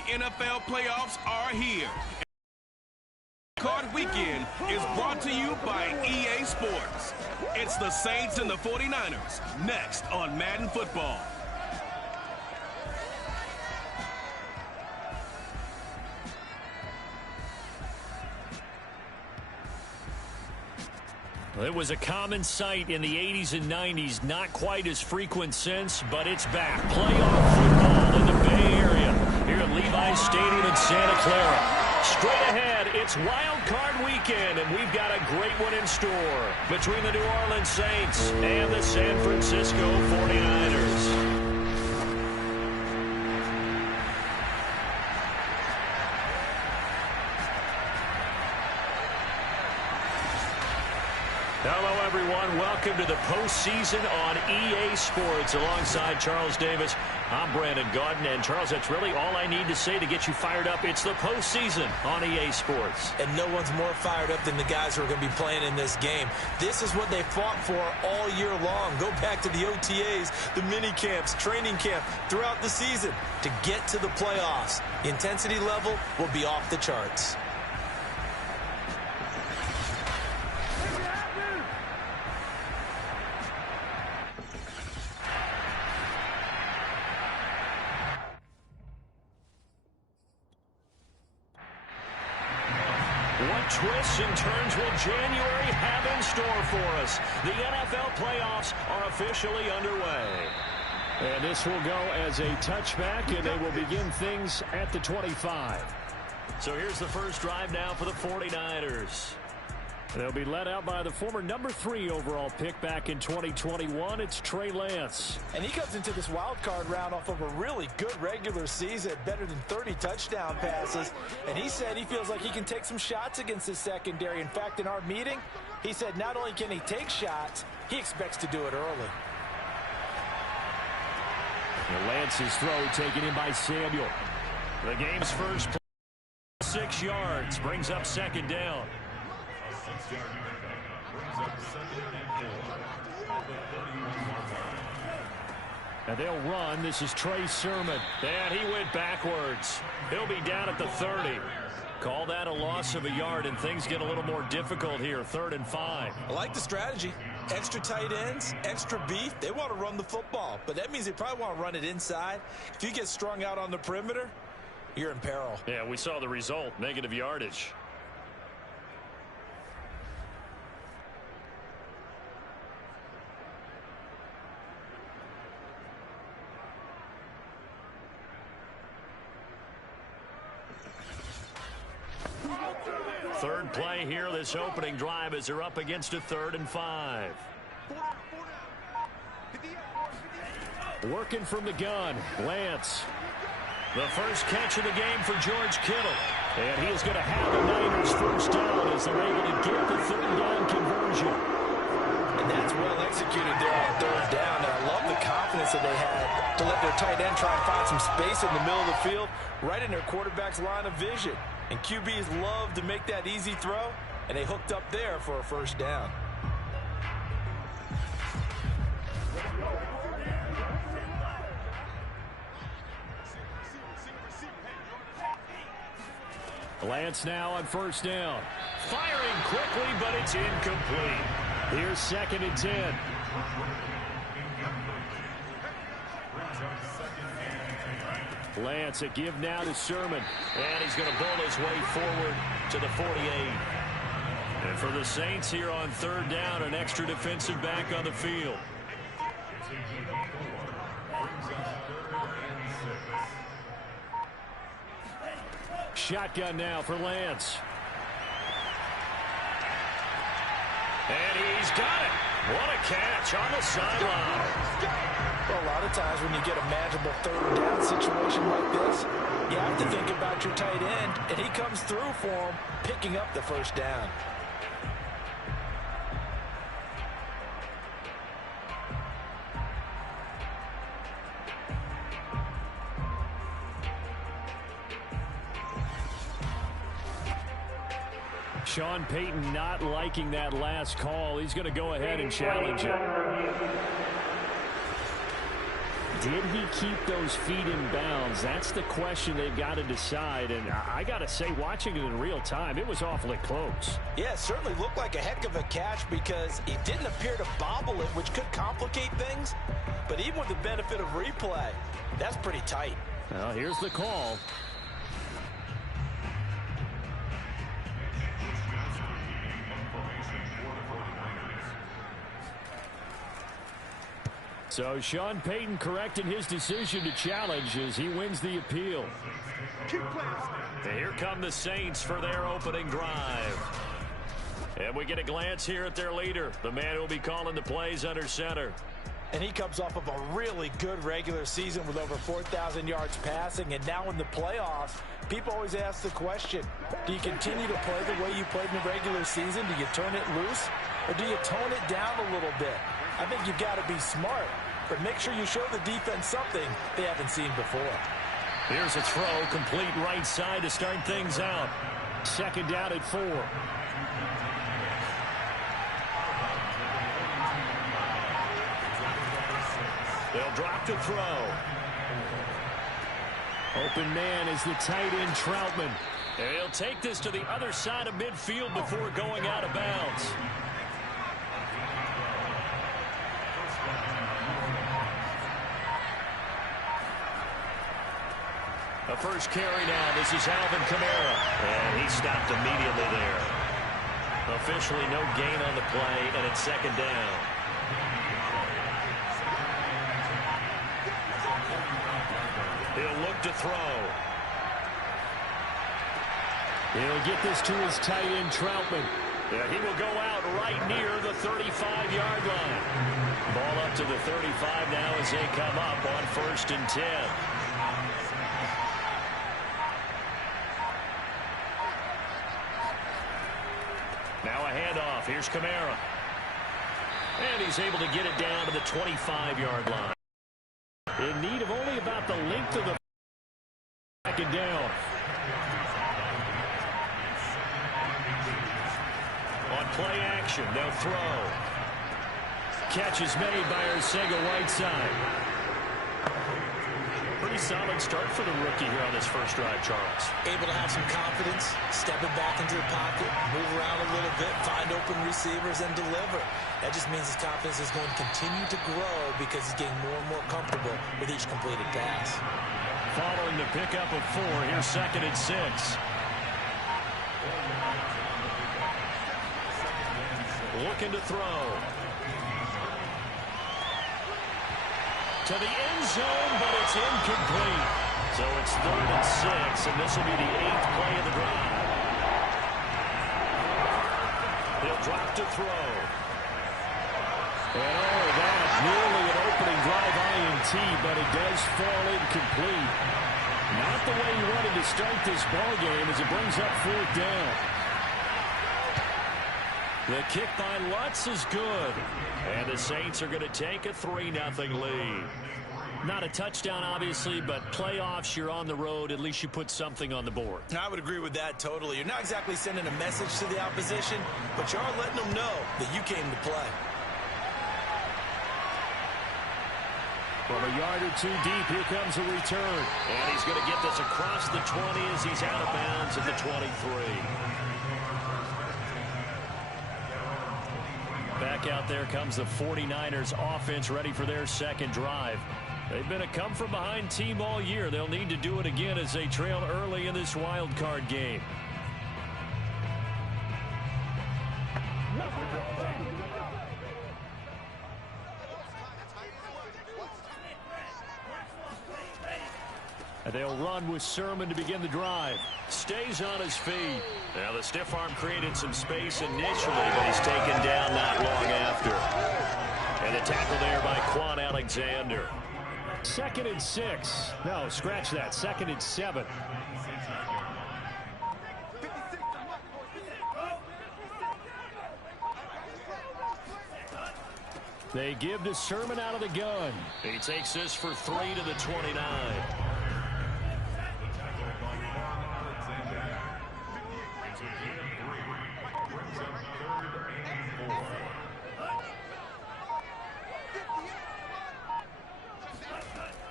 The NFL playoffs are here. Card Weekend is brought to you by EA Sports. It's the Saints and the 49ers, next on Madden Football. It was a common sight in the 80s and 90s, not quite as frequent since, but it's back. Playoff football in the Bay Area here at Levi's Stadium in Santa Clara. Straight ahead, it's Wild Card Weekend, and we've got a great one in store between the New Orleans Saints and the San Francisco 49ers. Hello, everyone. Welcome to the postseason on EA Sports. Alongside Charles Davis, I'm Brandon Gaudin. And, Charles, that's really all I need to say to get you fired up. It's the postseason on EA Sports. And no one's more fired up than the guys who are going to be playing in this game. This is what they fought for all year long. Go back to the OTAs, the mini camps, training camp, throughout the season to get to the playoffs. The intensity level will be off the charts. What twists and turns will January have in store for us? The NFL playoffs are officially underway. And this will go as a touchback, and they will begin things at the 25. So here's the first drive now for the 49ers. They'll be led out by the former number 3 overall pick back in 2021. It's Trey Lance. And he comes into this wild card round off of a really good regular season, better than 30 touchdown passes. And he said he feels like he can take some shots against his secondary. In fact, in our meeting, he said not only can he take shots, he expects to do it early. And Lance's throw taken in by Samuel. The game's first play, 6 yards, brings up second down. And they'll run. This is Trey Sermon. And he went backwards. He'll be down at the 30. Call that a loss of a yard, and things get a little more difficult here. 3rd and 5. I like the strategy. Extra tight ends, extra beef. They want to run the football, but that means they probably want to run it inside. If you get strung out on the perimeter, you're in peril. Yeah, we saw the result, negative yardage. Third play here, this opening drive, as they're up against a 3rd and 5. Working from the gun, Lance. The first catch of the game for George Kittle. And he is going to have the Niners first down as they're able to get the 3rd down conversion. And that's well executed there on 3rd down. And I love the confidence that they had to let their tight end try and find some space in the middle of the field, right in their quarterback's line of vision. And QBs love to make that easy throw, and they hooked up there for a first down. Lance now on first down. Firing quickly, but it's incomplete. Here's 2nd and 10. Lance, a give now to Sermon. And he's going to bull his way forward to the 48. And for the Saints here on 3rd down, an extra defensive back on the field. Shotgun now for Lance. And he's got it. What a catch on the sideline. Well, a lot of times when you get a manageable 3rd down situation like this, you have to think about your tight end, and he comes through for him, picking up the first down. Sean Payton not liking that last call. He's going to go ahead and challenge it. did he keep those feet in bounds? That's the question they've got to decide. And I got to say, watching it in real time, it was awfully close. Yeah, it certainly looked like a heck of a catch because he didn't appear to bobble it, which could complicate things. But even with the benefit of replay, that's pretty tight. Well, here's the call. So Sean Payton corrected his decision to challenge as he wins the appeal. And here come the Saints for their opening drive. And we get a glance here at their leader, the man who will be calling the plays under center. And he comes off of a really good regular season with over 4,000 yards passing. And now in the playoffs, people always ask the question, do you continue to play the way you played in the regular season? Do you turn it loose? Or do you tone it down a little bit? I think you've got to be smart, but make sure you show the defense something they haven't seen before. Here's a throw, complete right side to start things out. Second down at 4. They'll drop to throw. Open man is the tight end Troutman. And he'll take this to the other side of midfield before going out of bounds. The first carry now. This is Alvin Kamara. And he stopped immediately there. Officially no gain on the play, and it's second down. He'll look to throw. He'll get this to his tight end Troutman. Yeah, he will go out right near the 35-yard line. Ball up to the 35 now as they come up on 1st and 10. Now a handoff. Here's Kamara. And he's able to get it down to the 25-yard line. In need of only about the length of the second down. On play action, they'll throw. Catches made by Arcega-Whiteside. Pretty solid start for the rookie here on this first drive, Charles. Able to have some confidence, stepping back into the pocket, move around a little bit, find open receivers, and deliver. That just means his confidence is going to continue to grow because he's getting more and more comfortable with each completed pass. Following the pickup of 4, here's 2nd and 6. Looking to throw. To the end zone, but it's incomplete. So it's 3rd and 6, and this will be the 8th play of the drive. He'll drop to throw. And all of that, nearly an opening drive INT, but it does fall incomplete. Not the way he wanted to start this ball game as it brings up 4th down. The kick by Lutz is good. And the Saints are going to take a 3-0 lead. Not a touchdown, obviously, but playoffs, you're on the road. At least you put something on the board. I would agree with that totally. You're not exactly sending a message to the opposition, but you are letting them know that you came to play. From a yard or 2 deep, here comes a return. And he's going to get this across the 20 as he's out of bounds at the 23. Back out there comes the 49ers offense ready for their second drive. They've been a come-from-behind team all year. They'll need to do it again as they trail early in this wild card game. And they'll run with Sermon to begin the drive. Stays on his feet. Now the stiff arm created some space initially, but he's taken down not long after. And the tackle there by Quan Alexander. 2nd and 6. No, scratch that. 2nd and 7. They give to Sermon out of the gun. He takes this for 3 to the 29.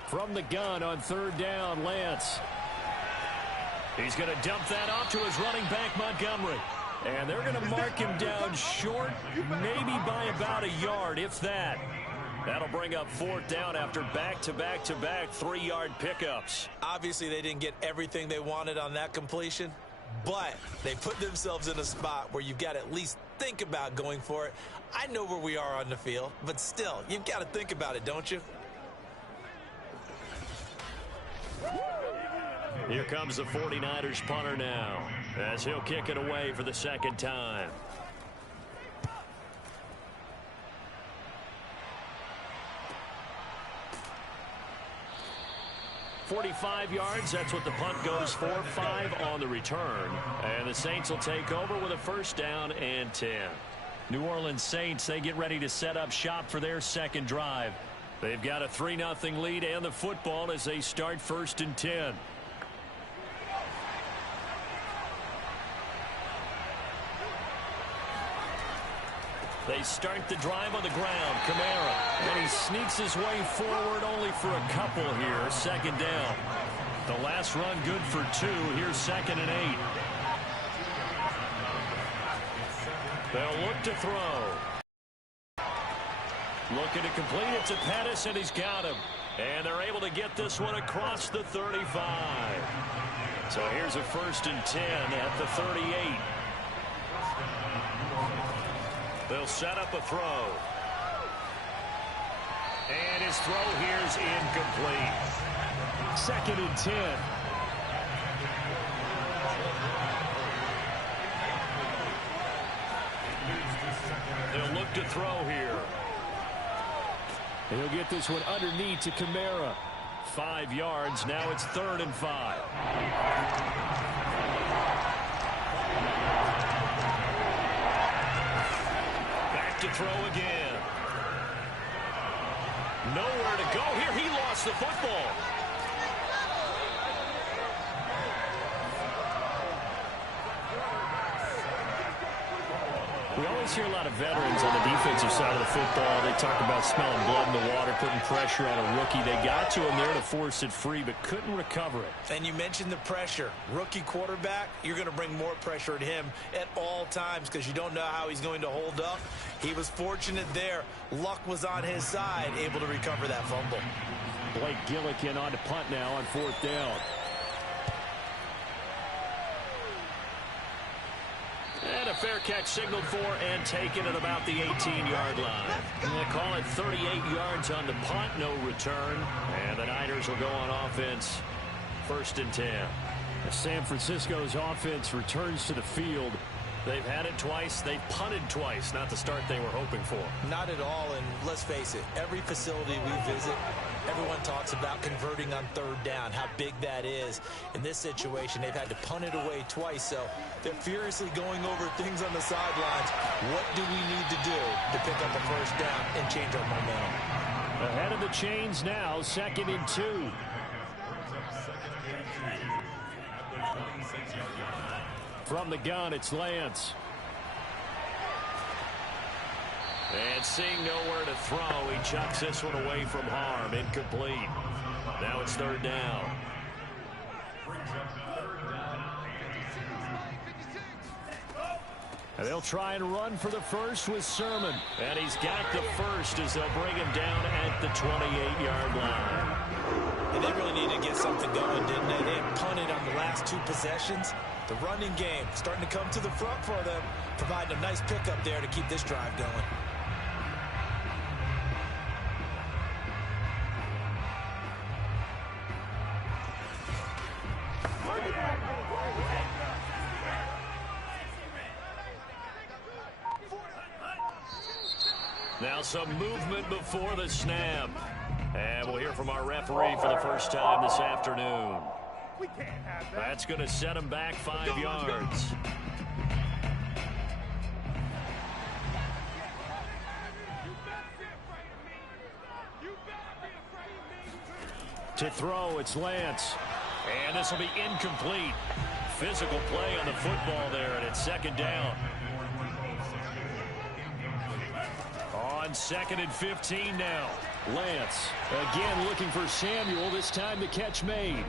From the gun on third down, Lance. He's going to dump that off to his running back, Montgomery. And they're going to mark him down short, maybe by about a yard, if that. That'll bring up fourth down after back-to-back-to-back 3-yard pickups. Obviously, they didn't get everything they wanted on that completion, but they put themselves in a spot where you've got to at least think about going for it. I know where we are on the field, but still, you've got to think about it, don't you? Here comes the 49ers punter now, as he'll kick it away for the second time. 45 yards, that's what the punt goes for. 5 on the return. And the Saints will take over with a first down and 10. New Orleans Saints, they get ready to set up shop for their second drive. They've got a 3-0 lead and the football as they start first and 10. They start the drive on the ground. Kamara. And he sneaks his way forward only for a couple here. Second down. The last run good for 2. Here's second and 8. They'll look to throw. Looking to complete it to Pettis, and he's got him. And they're able to get this one across the 35. So here's a first and 10 at the 38. They'll set up a throw. And his throw here's incomplete. Second and 10. They'll look to throw here. He'll get this one underneath to Kamara. 5 yards. Now it's 3rd and 5. To throw again. Nowhere to go here. He lost the football. We always hear a lot of veterans on the defensive side of the football. They talk about smelling blood in the water, putting pressure on a rookie. They got to him there to force it free, but couldn't recover it. And you mentioned the pressure. Rookie quarterback, you're going to bring more pressure at him at all times because you don't know how he's going to hold up. He was fortunate there. Luck was on his side, able to recover that fumble. Blake Gillikin on to punt now on 4th down. And a fair catch signaled for and taken at about the 18-yard line. They call it 38 yards on the punt, no return. And the Niners will go on offense, 1st and 10. San Francisco's offense returns to the field. They've had it twice. They've punted twice. Not the start they were hoping for. Not at all, and let's face it, every facility we visit, everyone talks about converting on 3rd down, how big that is. In this situation, they've had to punt it away twice, so they're furiously going over things on the sidelines. What do we need to do to pick up a first down and change our momentum? Ahead of the chains now, 2nd and 2. From the gun, it's Lance. And seeing nowhere to throw, he chucks this one away from harm. Incomplete. Now it's 3rd down. And they'll try and run for the first with Sermon. And he's got the first as they'll bring him down at the 28-yard line. And they really need to get something going, didn't they? They had punted on the last 2 possessions. The running game starting to come to the front for them, providing a nice pickup there to keep this drive going. Now some movement before the snap. And we'll hear from our referee for the first time this afternoon. That's going to set him back 5 yards. To throw, it's Lance. And this will be incomplete. Physical play on the football there, and it's 2nd down. On 2nd and 15 now. Lance again looking for Samuel. This time the catch made.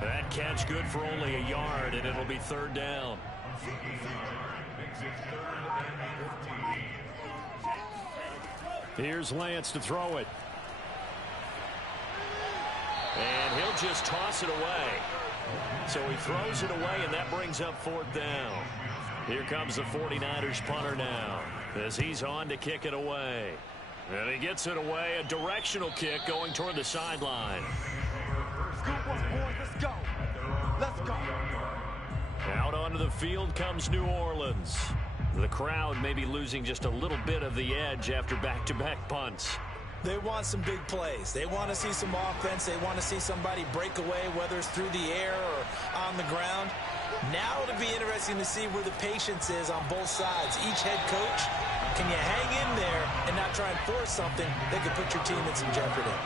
That catch good for only a yard, and it'll be third down. Here's Lance to throw it. And he'll just toss it away. So he throws it away, and that brings up fourth down. Here comes the 49ers punter now as he's on to kick it away. And he gets it away, a directional kick going toward the sideline. Let's go. Let's go. Out onto the field comes New Orleans. The crowd may be losing just a little bit of the edge after back-to-back punts. They want some big plays. They want to see some offense. They want to see somebody break away, whether it's through the air or on the ground. Now it'll be interesting to see where the patience is on both sides. Each head coach, can you hang in there and not try and force something that could put your team in some jeopardy?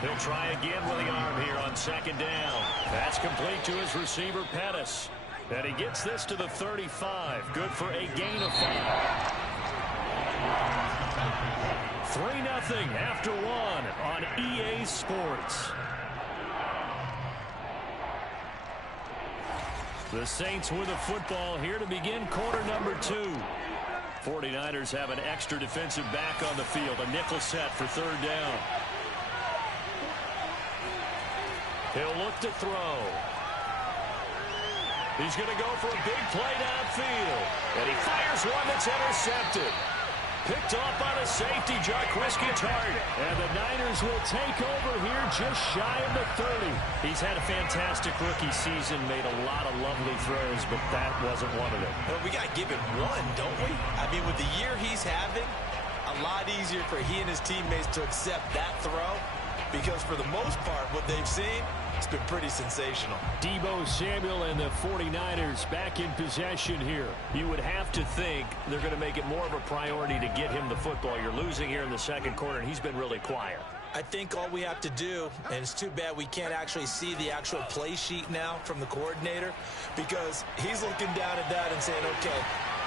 He'll try again with the arm here on second down. That's complete to his receiver, Pettis. And he gets this to the 35. Good for a gain of 5. 3-0 after one on EA Sports. The Saints with the football here to begin quarter number 2. 49ers have an extra defensive back on the field. A nickel set for third down. He'll look to throw. He's going to go for a big play downfield. And he fires one that's intercepted. Picked off by the safety, Jaquiski Tartt. And the Niners will take over here just shy of the 30. He's had a fantastic rookie season, made a lot of lovely throws, but that wasn't one of them. Well, we got to give him one, don't we? I mean, with the year he's having, a lot easier for he and his teammates to accept that throw, because for the most part, what they've seen, it's been pretty sensational. Deebo Samuel and the 49ers back in possession here. You would have to think they're going to make it more of a priority to get him the football. You're losing here in the second quarter, and he's been really quiet. I think all we have to do, and it's too bad we can't actually see the actual play sheet now from the coordinator, because he's looking down at that and saying, okay,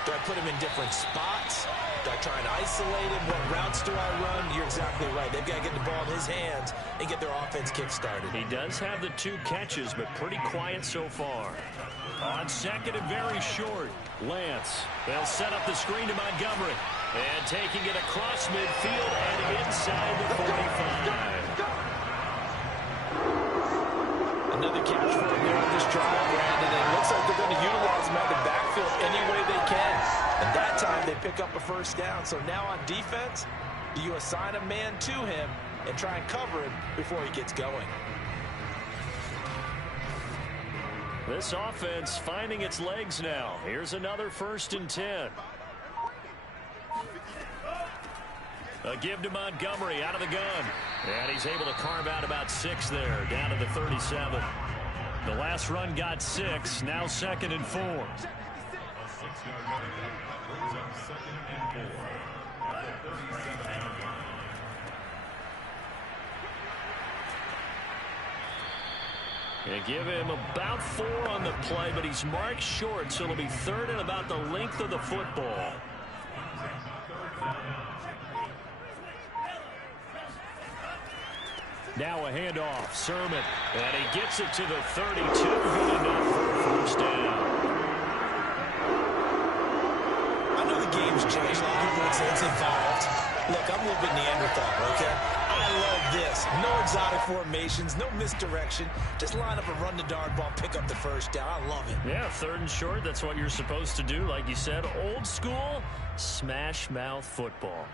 do I put him in different spots? Do I try and isolate him? What routes do I run? You're exactly right. They've got to get the ball in his hands and get their offense kick-started. He does have the 2 catches, but pretty quiet so far. On second and very short, Lance. They'll set up the screen to Montgomery. And taking it across midfield and inside the 45. Another catch for him there on this drive, Brandon. And it looks like they're going to utilize him out of the backfield any way they can. And that time they pick up a first down. So now on defense, do you assign a man to him and try and cover him before he gets going? This offense finding its legs now. Here's another 1st and 10. A give to Montgomery out of the gun. And he's able to carve out about 6 there, down to the 37. The last run got 6, now 2nd and 4. They give him about 4 on the play, but he's marked short, so it'll be 3rd and about the length of the football. Now a handoff, Sermon. And he gets it to the 32. Good enough for a first down. I know the game's changed. A lot of people would say it's evolved. Look, I'm a little bit Neanderthal, okay? I love this. No exotic formations, no misdirection. Just line up a run the dart ball, pick up the first down. I love it. Yeah, 3rd and short. That's what you're supposed to do. Like you said, old school, smash mouth football.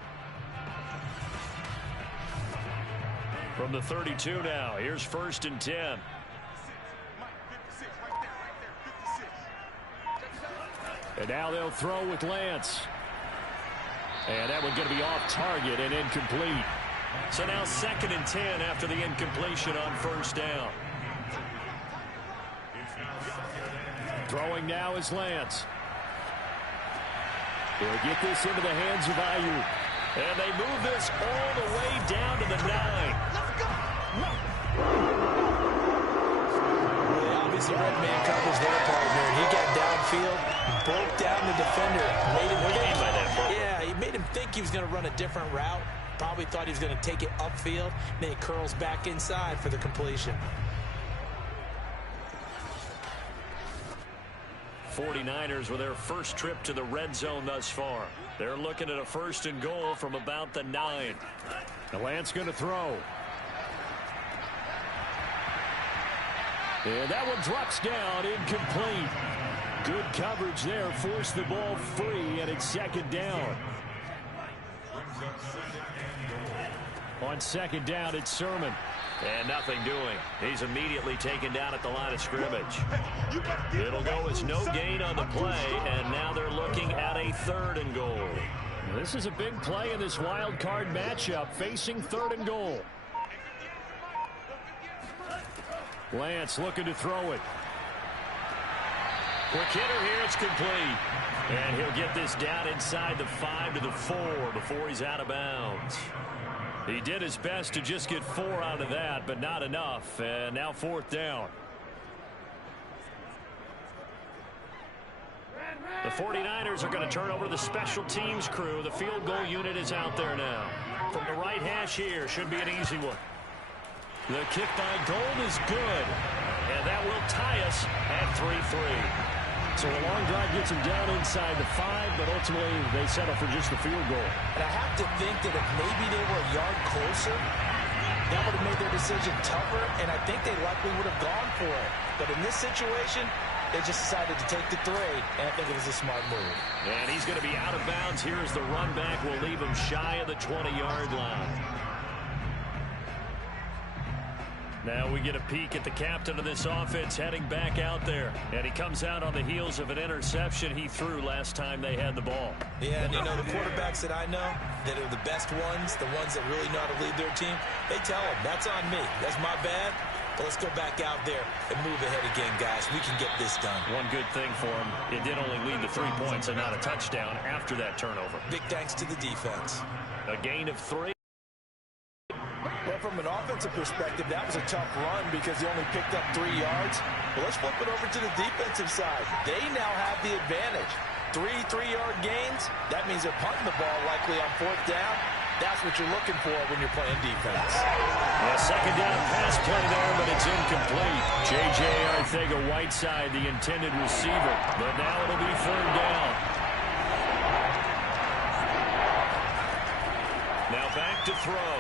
From the 32 now, here's 1st and 10. And now they'll throw with Lance. And that one's going to be off target and incomplete. So now 2nd and 10 after the incompletion on 1st down. Throwing now is Lance. He'll get this into the hands of Ayuk. And they move this all the way down to the 9. Well, obviously, red man covers their partner. He got downfield, broke down the defender, made him think. He made him think he was going to run a different route. Probably thought he was going to take it upfield. Then it curls back inside for the completion. 49ers with their first trip to the red zone thus far. They're looking at a 1st and goal from about the 9. The Lance going to throw. And that one drops down, incomplete. Good coverage there, forced the ball free, and it's 2nd down. On 2nd down, it's Sermon. And nothing doing. He's immediately taken down at the line of scrimmage. It'll go as no gain on the play, and now they're looking at a 3rd and goal. This is a big play in this wild card matchup, facing 3rd and goal. Lance looking to throw it. Quick hitter here, it's complete. And he'll get this down inside the 5 to the 4 before he's out of bounds. He did his best to just get 4 out of that, but not enough. And now 4th down. The 49ers are going to turn over the special teams crew. The field goal unit is out there now. From the right hash here, should be an easy one. The kick by Gold is good. And that will tie us at 3-3. So a long drive gets him down inside the 5, but ultimately they settle for just the field goal. And I have to think that if maybe they were a yard closer, that would have made their decision tougher, and I think they likely would have gone for it. But in this situation, they just decided to take the 3, and I think it was a smart move. And he's going to be out of bounds. Here's the run back. Will leave him shy of the 20-yard line. Now we get a peek at the captain of this offense heading back out there. And he comes out on the heels of an interception he threw last time they had the ball. Yeah, and you know, the quarterbacks that I know that are the best ones, the ones that really know how to lead their team, they tell them, that's on me. That's my bad. But let's go back out there and move ahead again, guys. We can get this done. One good thing for him, it did only lead to 3 points and not a touchdown after that turnover. Big thanks to the defense. A gain of 3. Well, from an offensive perspective, that was a tough run because he only picked up 3 yards. But let's flip it over to the defensive side. They now have the advantage. 3 3-yard gains. That means they're punting the ball likely on 4th down. That's what you're looking for when you're playing defense. A 2nd down pass play there, but it's incomplete. J.J. Arcega-Whiteside, the intended receiver. But now it'll be 3rd down. Now back to throw.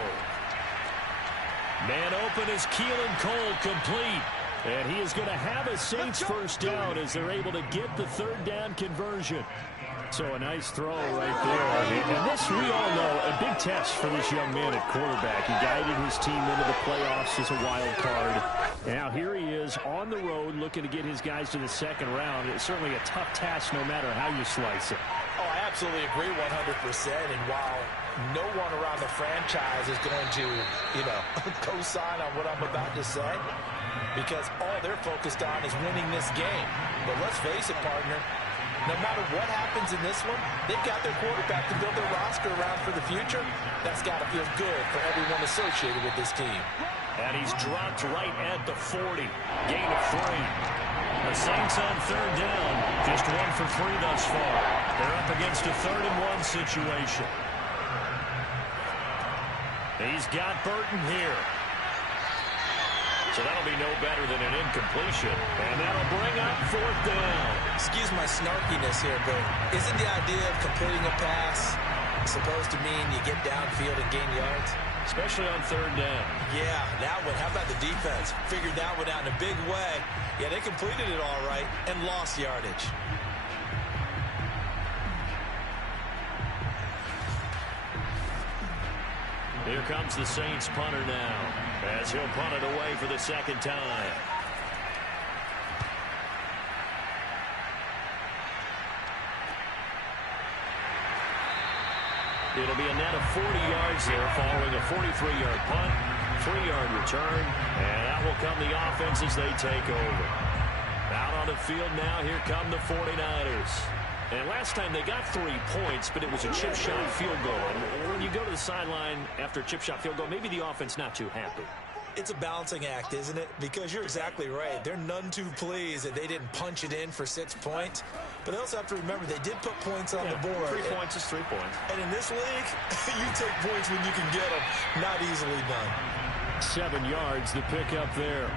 Man open is Keelan Cole, complete. And he is going to have a Saints 1st down as they're able to get the 3rd down conversion. So a nice throw right there. And this, we all know, a big test for this young man at quarterback. He guided his team into the playoffs as a wild card. Now here he is on the road looking to get his guys to the 2nd round. It's certainly a tough task no matter how you slice it. Oh, I absolutely agree 100%. And while no one around the franchise is going to, you know, co-sign on what I'm about to say, because all they're focused on is winning this game. But let's face it, partner, no matter what happens in this one, they've got their quarterback to build their roster around for the future. That's got to feel good for everyone associated with this team. And he's dropped right at the 40. Gain of 3. The Saints on 3rd down. Just 1 for 3 thus far. They're up against a 3rd and 1 situation. He's got Burton here. So that'll be no better than an incompletion. And that'll bring up 4th down. Excuse my snarkiness here, but isn't the idea of completing a pass supposed to mean you get downfield and gain yards? Especially on 3rd down. Yeah, that one. How about the defense? Figured that one out in a big way. Yeah, they completed it all right and lost yardage. Here comes the Saints punter now, as he'll punt it away for the 2nd time. It'll be a net of 40 yards there following a 43-yard punt, 3-yard return, and that will come the offense as they take over. Out on the field now, here come the 49ers. And last time they got 3 points, but it was a chip shot field goal. And when you go to the sideline after a chip shot field goal, maybe the offense not too happy. It's a balancing act, isn't it? Because you're exactly right. They're none too pleased that they didn't punch it in for 6 points. But they also have to remember they did put points on the board. 3 points is 3 points. And in this league, you take points when you can get them. Not easily done. 7 yards to pick up there.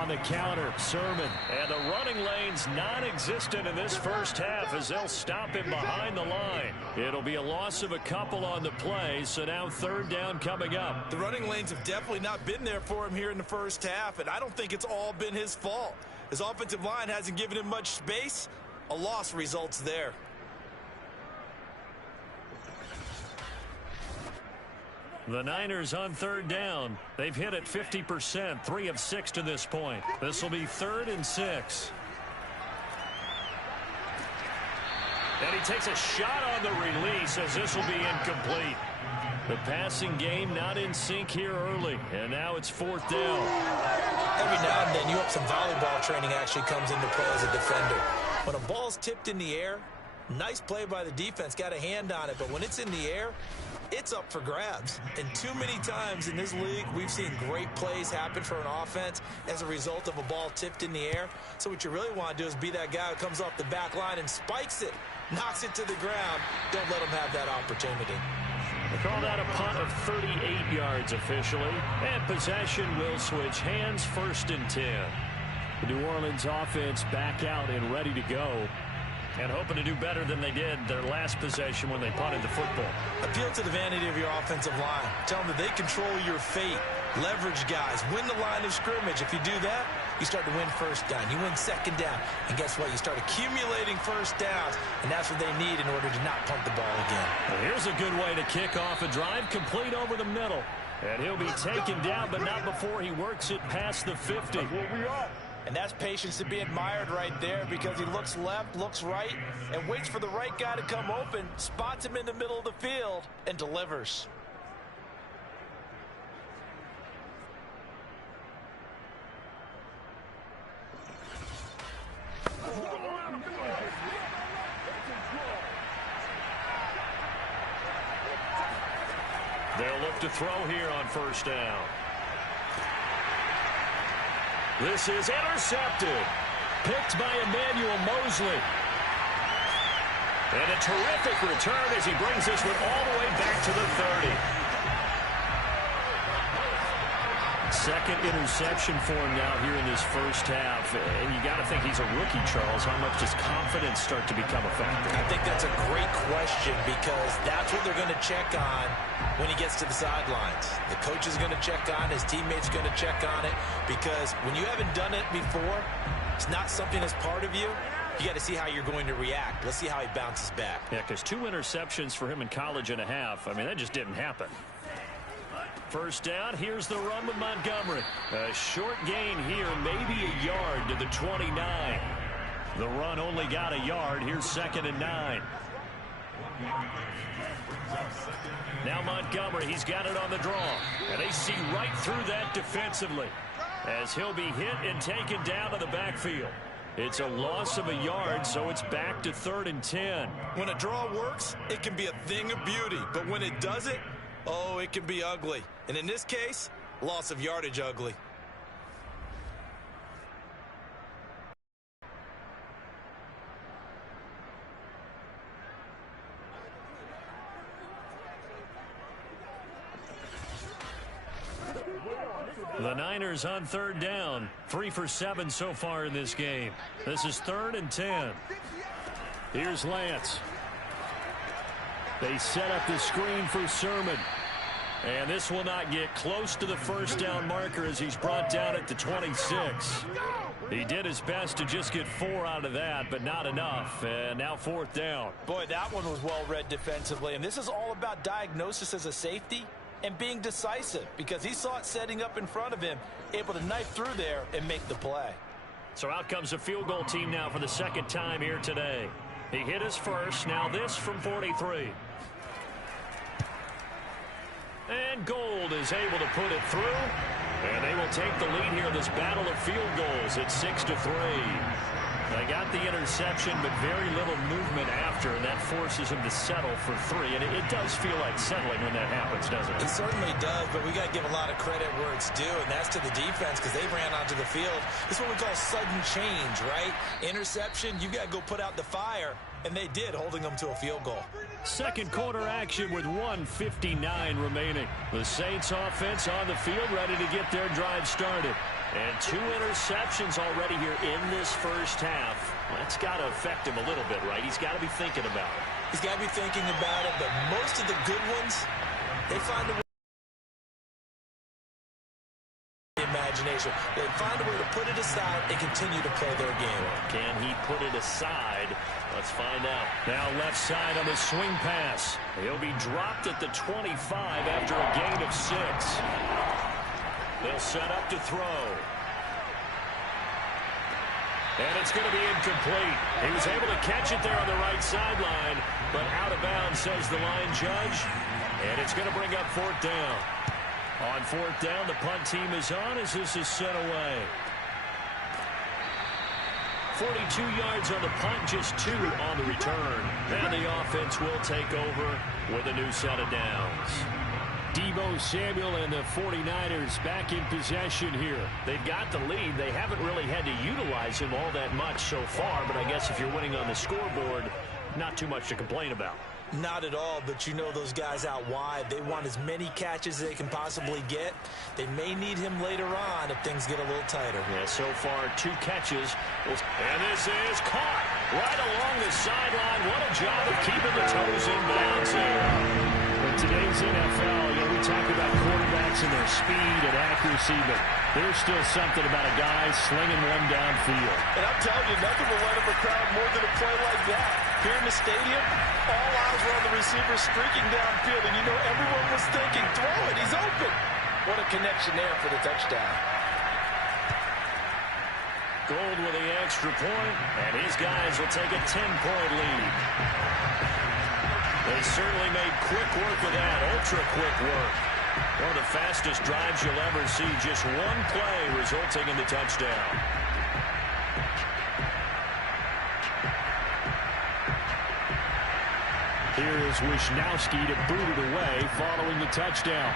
On the counter, Sermon. And the running lane's non-existent in this first half as they'll stop him behind the line. It'll be a loss of a couple on the play, so now 3rd down coming up. The running lanes have definitely not been there for him here in the first half, and I don't think it's all been his fault. His offensive line hasn't given him much space. A loss results there. The Niners on 3rd down. They've hit it 50%, 3 of 6 to this point. This will be 3rd and 6. And he takes a shot on the release as this will be incomplete. The passing game not in sync here early, and now it's 4th down. Every now and then, you hope some volleyball training actually comes into play as a defender. When a ball's tipped in the air, nice play by the defense, got a hand on it, but when it's in the air, it's up for grabs. And too many times in this league, we've seen great plays happen for an offense as a result of a ball tipped in the air. So what you really want to do is be that guy who comes off the back line and spikes it, knocks it to the ground. Don't let him have that opportunity. They call that a punt of 38 yards officially. And possession will switch hands, 1st and 10. The New Orleans offense back out and ready to go. And hoping to do better than they did their last possession when they punted the football. Appeal to the vanity of your offensive line. Tell them that they control your fate. Leverage guys. Win the line of scrimmage. If you do that, you start to win 1st down. You win 2nd down. And guess what? You start accumulating 1st downs. And that's what they need in order to not punt the ball again. Well, here's a good way to kick off a drive, complete over the middle. And he'll be taken down, but not before he works it past the 50. That's where we are. And that's patience to be admired right there, because he looks left, looks right, and waits for the right guy to come open, spots him in the middle of the field, and delivers. They'll look to throw here on 1st down. This is intercepted. Picked by Emmanuel Mosley. And a terrific return as he brings this one all the way back to the 30. 2nd interception for him now here in this first half. And you got to think he's a rookie, Charles. How much does confidence start to become a factor? I think that's a great question, because that's what they're going to check on when he gets to the sidelines. The coach is going to check on, his teammates are going to check on it, because when you haven't done it before, it's not something that's part of you. You got to see how you're going to react. Let's see how he bounces back. Yeah, because 2 interceptions for him in college and a half. I mean, that just didn't happen. 1st down, here's the run with Montgomery. A short gain here, maybe a yard to the 29. The run only got a yard. Here's 2nd and 9. Now Montgomery, he's got it on the draw. And they see right through that defensively as he'll be hit and taken down to the backfield. It's a loss of a yard, so it's back to 3rd and 10. When a draw works, it can be a thing of beauty. But when it doesn't, oh, it can be ugly. And in this case, loss of yardage ugly. The Niners on 3rd down. 3 for 7 so far in this game. This is 3rd and 10. Here's Lance. They set up the screen for Sermon. And this will not get close to the 1st down marker as he's brought down at the 26. He did his best to just get 4 out of that, but not enough. And now 4th down. Boy, that one was well read defensively. And this is all about diagnosis as a safety and being decisive, because he saw it setting up in front of him, able to knife through there and make the play. So out comes a field goal team now for the 2nd time here today. He hit his first, now this from 43. And Gold is able to put it through. And they will take the lead here in this battle of field goals at 6-3. They got the interception, but very little movement after, and that forces him to settle for 3. And it does feel like settling when that happens, doesn't it? It certainly does, but we got to give a lot of credit where it's due, and that's to the defense because they ran onto the field. It's what we call sudden change, right? Interception, you got to go put out the fire, and they did, holding them to a field goal. Second quarter action with 1:59 remaining. The Saints offense on the field, ready to get their drive started. And 2 interceptions already here in this first half. That's got to affect him a little bit, right? He's got to be thinking about it. He's got to be thinking about it, but most of the good ones, they find a way. Imagination. They find a way to put it aside and continue to play their game. Can he put it aside? Let's find out. Now left side on the swing pass. He'll be dropped at the 25 after a gain of 6. They'll set up to throw. And it's going to be incomplete. He was able to catch it there on the right sideline, but out of bounds, says the line judge. And it's going to bring up 4th down. On 4th down, the punt team is on as this is sent away. 42 yards on the punt, just 2 on the return. And the offense will take over with a new set of downs. Deebo Samuel and the 49ers back in possession here. They've got the lead. They haven't really had to utilize him all that much so far, but I guess if you're winning on the scoreboard, not too much to complain about. Not at all, but you know those guys out wide, they want as many catches as they can possibly get. They may need him later on if things get a little tighter. Yeah, so far 2 catches. And this is caught right along the sideline. What a job of keeping the toes in bounds here. In today's NFL, we talk about quarterbacks and their speed and accuracy, but there's still something about a guy slinging one downfield. And I'm telling you, nothing will light up a crowd more than a play like that. Here in the stadium, all eyes were on the receiver streaking downfield, and you know everyone was thinking, throw it, he's open. What a connection there for the touchdown. Gold with the extra point, and his guys will take a 10-point lead. They certainly made quick work of that, ultra-quick work. One of the fastest drives you'll ever see, just one play resulting in the touchdown. Here is Wisnowski to boot it away following the touchdown.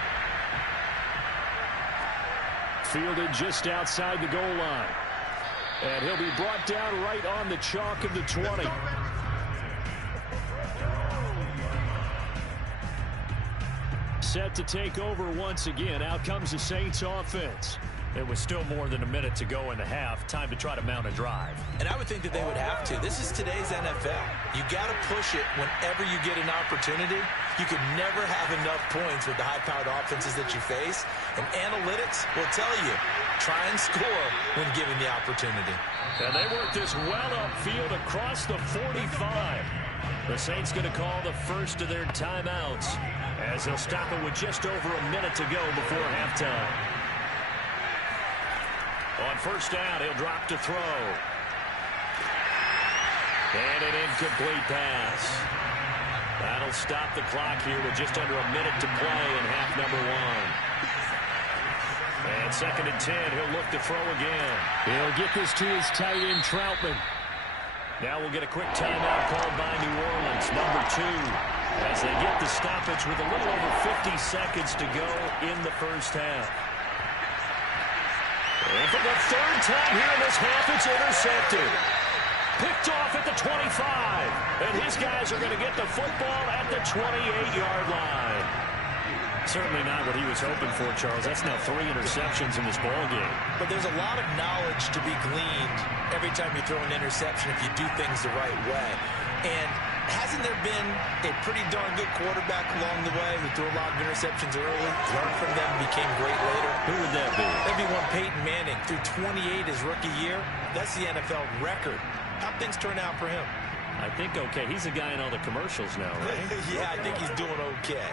Fielded just outside the goal line. And he'll be brought down right on the chalk of the 20. Set to take over once again. Out comes the Saints offense. It was still more than a minute to go in the half. Time to try to mount a drive. And I would think that they would have to. This is today's NFL. You got to push it whenever you get an opportunity. You could never have enough points with the high-powered offenses that you face. And analytics will tell you, try and score when given the opportunity. And they work this well upfield across the 45. The Saints going to call the first of their timeouts as they'll stop it with just over a minute to go before halftime. On first down, he'll drop to throw. And an incomplete pass. That'll stop the clock here with just under a minute to play in half number 1. And 2nd and 10, he'll look to throw again. He'll get this to his tight end, Troutman. Now we'll get a quick timeout called by New Orleans, number 2, as they get the stoppage with a little over 50 seconds to go in the first half. And for the 3rd time here in this half, it's intercepted. Picked off at the 25. And his guys are going to get the football at the 28-yard line. Certainly not what he was hoping for, Charles. That's now 3 interceptions in this ballgame. But there's a lot of knowledge to be gleaned every time you throw an interception if you do things the right way. And hasn't there been a pretty darn good quarterback along the way who threw a lot of interceptions early, learned from them, became great later? Who would that be? That'd be one Peyton Manning. Threw 28 his rookie year. That's the NFL record. How'd things turn out for him? I think okay. He's a guy in all the commercials now, right? Yeah, I think he's doing okay.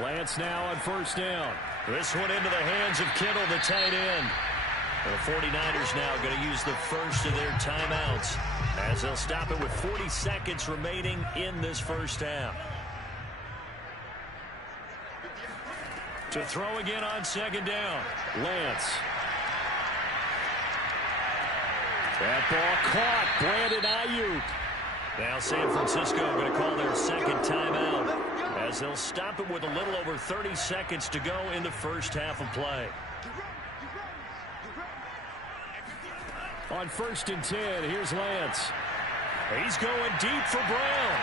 Lance now on first down. This one into the hands of Kittle, the tight end. The 49ers now going to use the first of their timeouts as they'll stop it with 40 seconds remaining in this first half. To throw again on second down. Lance. That ball caught. Brandon Ayuk. Now San Francisco going to call their second timeout as they'll stop it with a little over 30 seconds to go in the first half of play. On 1st and 10, here's Lance. He's going deep for Brown.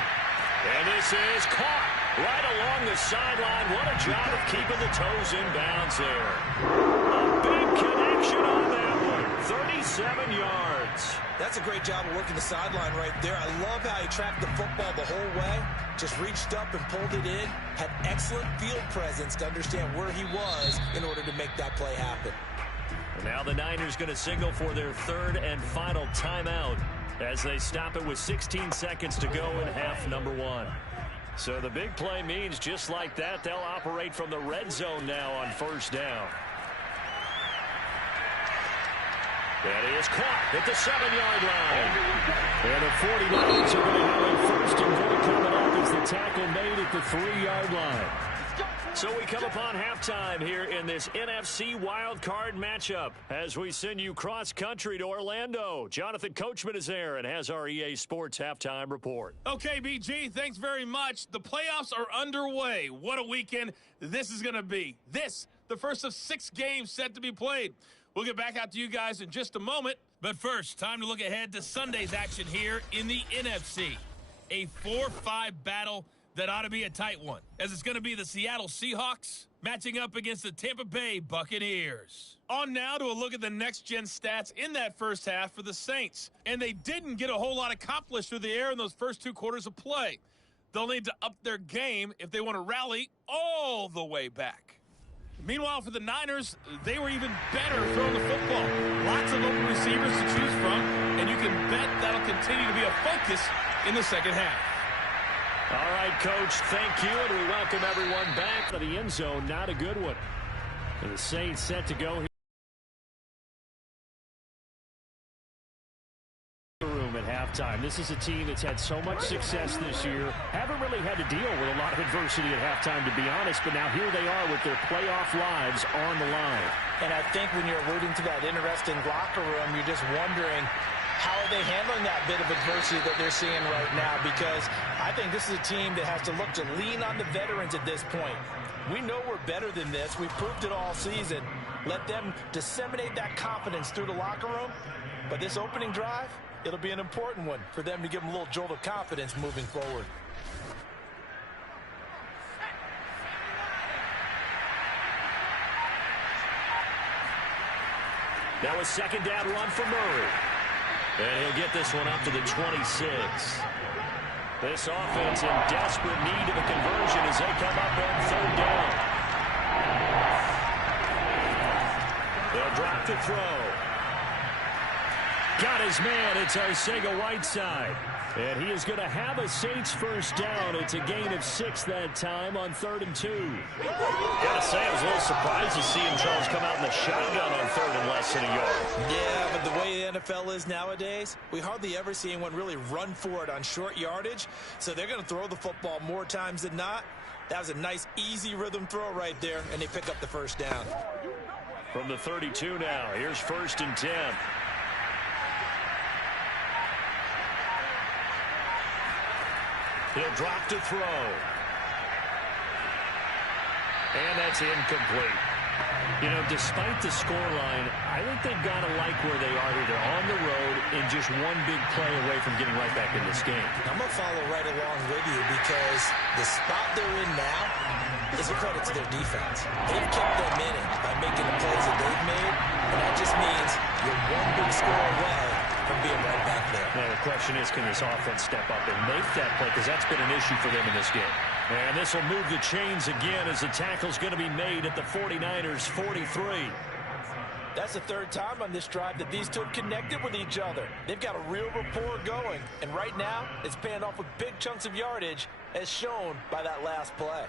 And this is caught right along the sideline. What a job of keeping the toes in bounds there. A big connection on that one. 37 yards. That's a great job of working the sideline right there. I love how he tracked the football the whole way. Just reached up and pulled it in. Had excellent field presence to understand where he was in order to make that play happen. And now the Niners going to signal for their third and final timeout as they stop it with 16 seconds to go in half number 1. So the big play means just like that, they'll operate from the red zone now on first down. That is caught at the 7-yard line. And the 49ers are going to have a first and goal coming up as the tackle made at the 3-yard line. So we come upon halftime here in this NFC wildcard matchup as we send you cross-country to Orlando. Jonathan Coachman is there and has our EA Sports halftime report. Okay, BG, thanks very much. The playoffs are underway. What a weekend this is going to be. The first of 6 games set to be played. We'll get back out to you guys in just a moment. But first, time to look ahead to Sunday's action here in the NFC. A 4-5 battle that ought to be a tight one, as it's going to be the Seattle Seahawks matching up against the Tampa Bay Buccaneers. On now to a look at the next-gen stats in that first half for the Saints. And they didn't get a whole lot accomplished through the air in those first 2 quarters of play. They'll need to up their game if they want to rally all the way back. Meanwhile, for the Niners, they were even better throwing the football. Lots of open receivers to choose from, and you can bet that'll continue to be a focus in the second half. All right, Coach, thank you, and we welcome everyone back To the end zone, not a good one. And the Saints set to go here. At halftime. This is a team that's had so much success this year. Haven't really had to deal with a lot of adversity at halftime, to be honest, but now here they are with their playoff lives on the line. And I think when you're alluding to that interesting locker room, you're just wondering how are they handling that bit of adversity that they're seeing right now, because I think this is a team that has to look to lean on the veterans at this point. We know we're better than this. We've proved it all season. Let them disseminate that confidence through the locker room. But this opening drive, it'll be an important one for them to give them a little jolt of confidence moving forward. Now a second down run for Murray. And he'll get this one up to the 26. This offense in desperate need of a conversion as they come up on third down. They'll drop to throw. Got his man. It's Arcega-Whiteside. And he is going to have a Saints first down. It's a gain of 6 that time on 3rd and 2. Gotta say, I was a little surprised to see him, Charles, come out in the shotgun on 3rd and less than a yard. Yeah, but the way the NFL is nowadays, we hardly ever see anyone really run for it on short yardage. So they're going to throw the football more times than not. That was a nice, easy rhythm throw right there, and they pick up the first down. From the 32 now, here's 1st and 10. He'll drop to throw. And that's incomplete. You know, despite the scoreline, I think they've got to like where they are here. They're on the road and just one big play away from getting right back in this game. I'm going to follow right along with you because the spot they're in now is a credit to their defense. They've kept them in it by making the plays that they've made, and that just means you're one big score away from being right back there. Now the question is, can this offense step up and make that play? Because that's been an issue for them in this game. And this will move the chains again as the tackle's going to be made at the 49ers 43. That's the 3rd time on this drive that these two have connected with each other. They've got a real rapport going. And right now, it's paying off with big chunks of yardage as shown by that last play.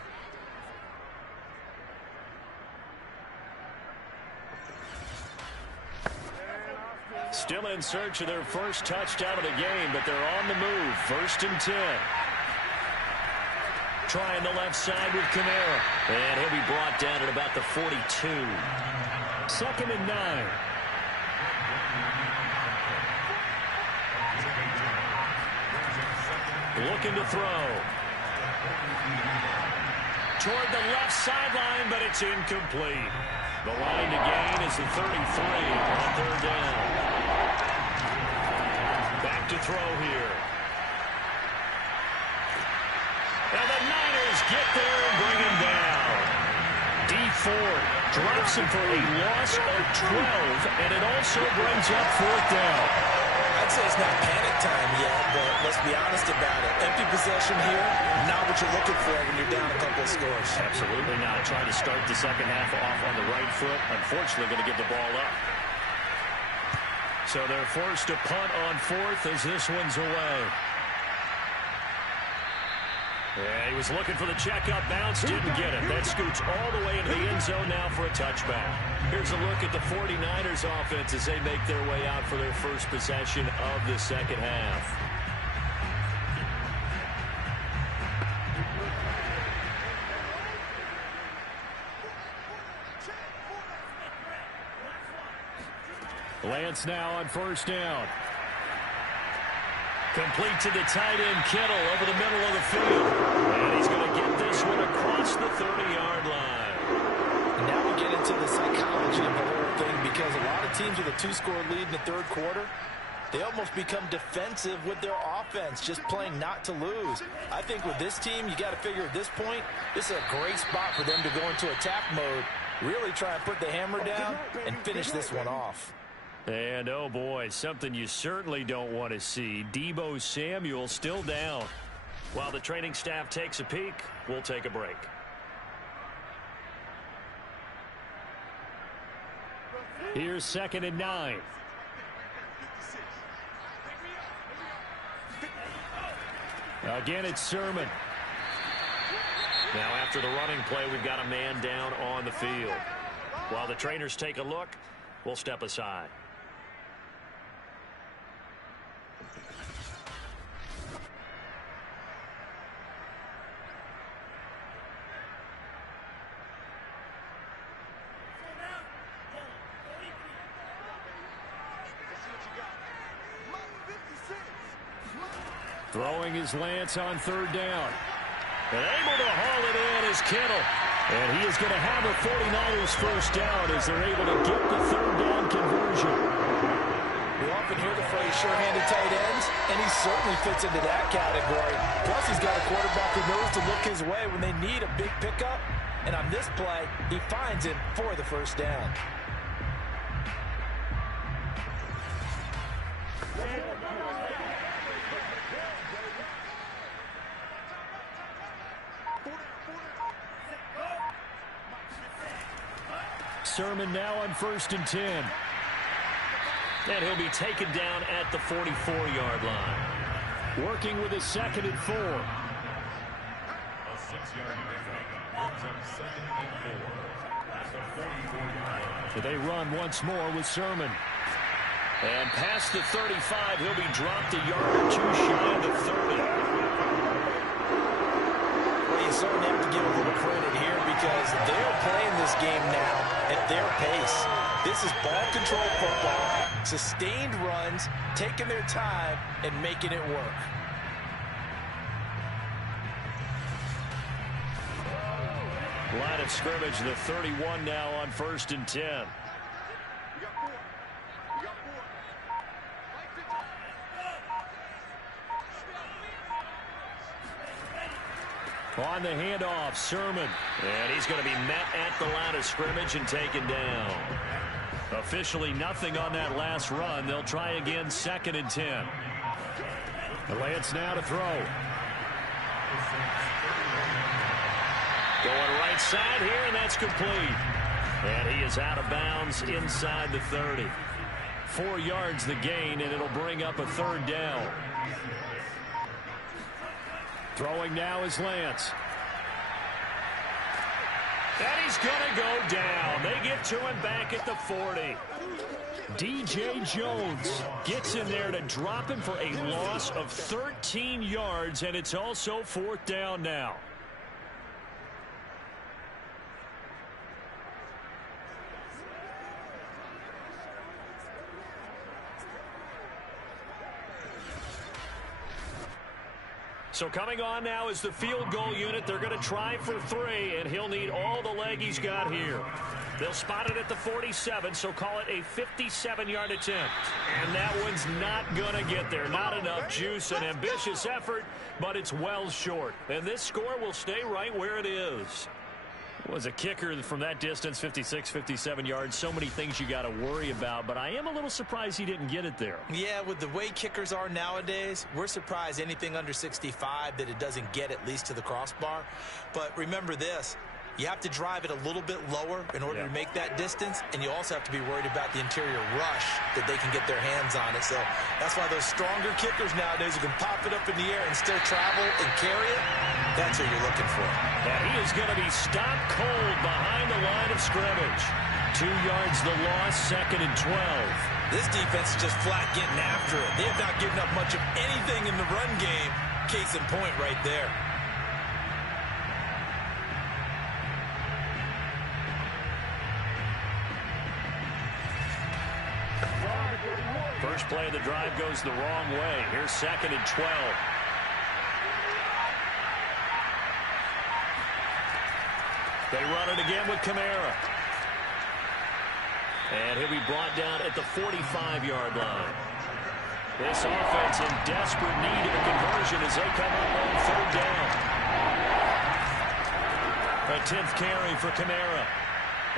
Still in search of their first touchdown of the game, but they're on the move. 1st and 10. trying the left side with Kamara. And he'll be brought down at about the 42. 2nd and 9. Looking to throw. Toward the left sideline, but it's incomplete. The line to gain is the 33 on 3rd down. Back to throw here. And the Niners get there and bring him down. D Ford drops him for a loss of 12, and it also brings up 4th down. I'd say it's not panic time yet, but let's be honest about it. Empty possession here, not what you're looking for when you're down a couple of scores. Absolutely not. Trying to start the second half off on the right foot. Unfortunately, going to give the ball up. So they're forced to punt on 4th as this one's away. Yeah, he was looking for the checkup bounce, didn't get it. That scoots all the way into the end zone now for a touchback. Here's a look at the 49ers offense as they make their way out for their first possession of the second half. Lance now on 1st down. Complete to the tight end, Kittle, over the middle of the field. And he's going to get this one across the 30-yard line. And now we get into the psychology of the whole thing, because a lot of teams with a 2-score lead in the 3rd quarter, they almost become defensive with their offense, just playing not to lose. I think with this team, you got to figure at this point, this is a great spot for them to go into attack mode, really try and put the hammer down and finish this one off. And, oh, boy, something you certainly don't want to see. Deebo Samuel still down. While the training staff takes a peek, we'll take a break. Here's 2nd and 9. Again, it's Sermon. Now, after the running play, we've got a man down on the field. While the trainers take a look, we'll step aside. Throwing is Lance on 3rd down. And able to haul it in is Kittle. And he is going to have a 49ers first down as they're able to get the 3rd down conversion. We often hear the phrase sure-handed tight ends, and he certainly fits into that category. Plus, he's got a quarterback who knows to look his way when they need a big pickup. And on this play, he finds it for the first down. Sermon now on 1st and 10. And he'll be taken down at the 44-yard line. Working with his 2nd and 4. A 6-yard brings up 2nd and 4 at the 44-yard. So they run once more with Sermon. And past the 35, he'll be dropped a yard or two shy of the 30. Well, you certainly have to give a little credit here because they're playing this game now at their pace. This is ball control football, sustained runs, taking their time and making it work. Line of scrimmage, the 31 now on 1st and 10. On the handoff, Sermon. And he's going to be met at the line of scrimmage and taken down. Officially nothing on that last run. They'll try again 2nd and 10. Lance now to throw. Going right side here, and that's complete. And he is out of bounds inside the 30. 4 yards the gain, and it'll bring up a 3rd down. Throwing now is Lance. And he's going to go down. They get to him back at the 40. DJ Jones gets in there to drop him for a loss of 13 yards, and it's also 4th down now. So coming on now is the field goal unit. They're going to try for 3, and he'll need all the leg he's got here. They'll spot it at the 47, so call it a 57-yard attempt. And that one's not going to get there. Not enough juice. An ambitious effort, but it's well short. And this score will stay right where it is. Was a kicker from that distance, 56, 57 yards. So many things you got to worry about, but I am a little surprised he didn't get it there. Yeah, with the way kickers are nowadays, we're surprised anything under 65 that it doesn't get at least to the crossbar. But remember this. You have to drive it a little bit lower in order to make that distance, and you also have to be worried about the interior rush that they can get their hands on it. So that's why those stronger kickers nowadays who can pop it up in the air and still travel and carry it, that's what you're looking for. And he is going to be stopped cold behind the line of scrimmage. 2 yards the loss, 2nd and 12. This defense is just flat getting after it. They have not given up much of anything in the run game. Case in point right there. First play of the drive goes the wrong way. Here's 2nd and 12. They run it again with Kamara. And he'll be brought down at the 45-yard line. This offense in desperate need of a conversion as they come up on 3rd down. A 10th carry for Kamara.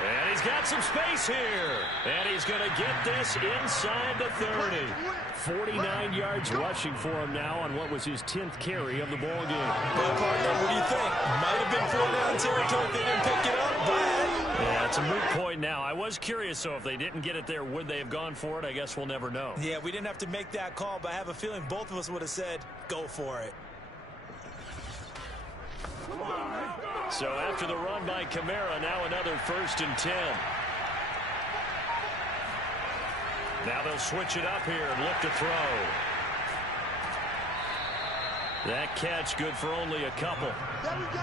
And he's got some space here. And he's going to get this inside the 30. 49 yards rushing for him now on what was his 10th carry of the ball game. Well, partner, what do you think? Might have been 4-down territory if they didn't pick it up, but... Yeah, it's a moot point now. I was curious, so if they didn't get it there, would they have gone for it? I guess we'll never know. Yeah, we didn't have to make that call, but I have a feeling both of us would have said, go for it. So after the run by Kamara, now another 1st and 10. Now they'll switch it up here and look to throw. That catch good for only a couple.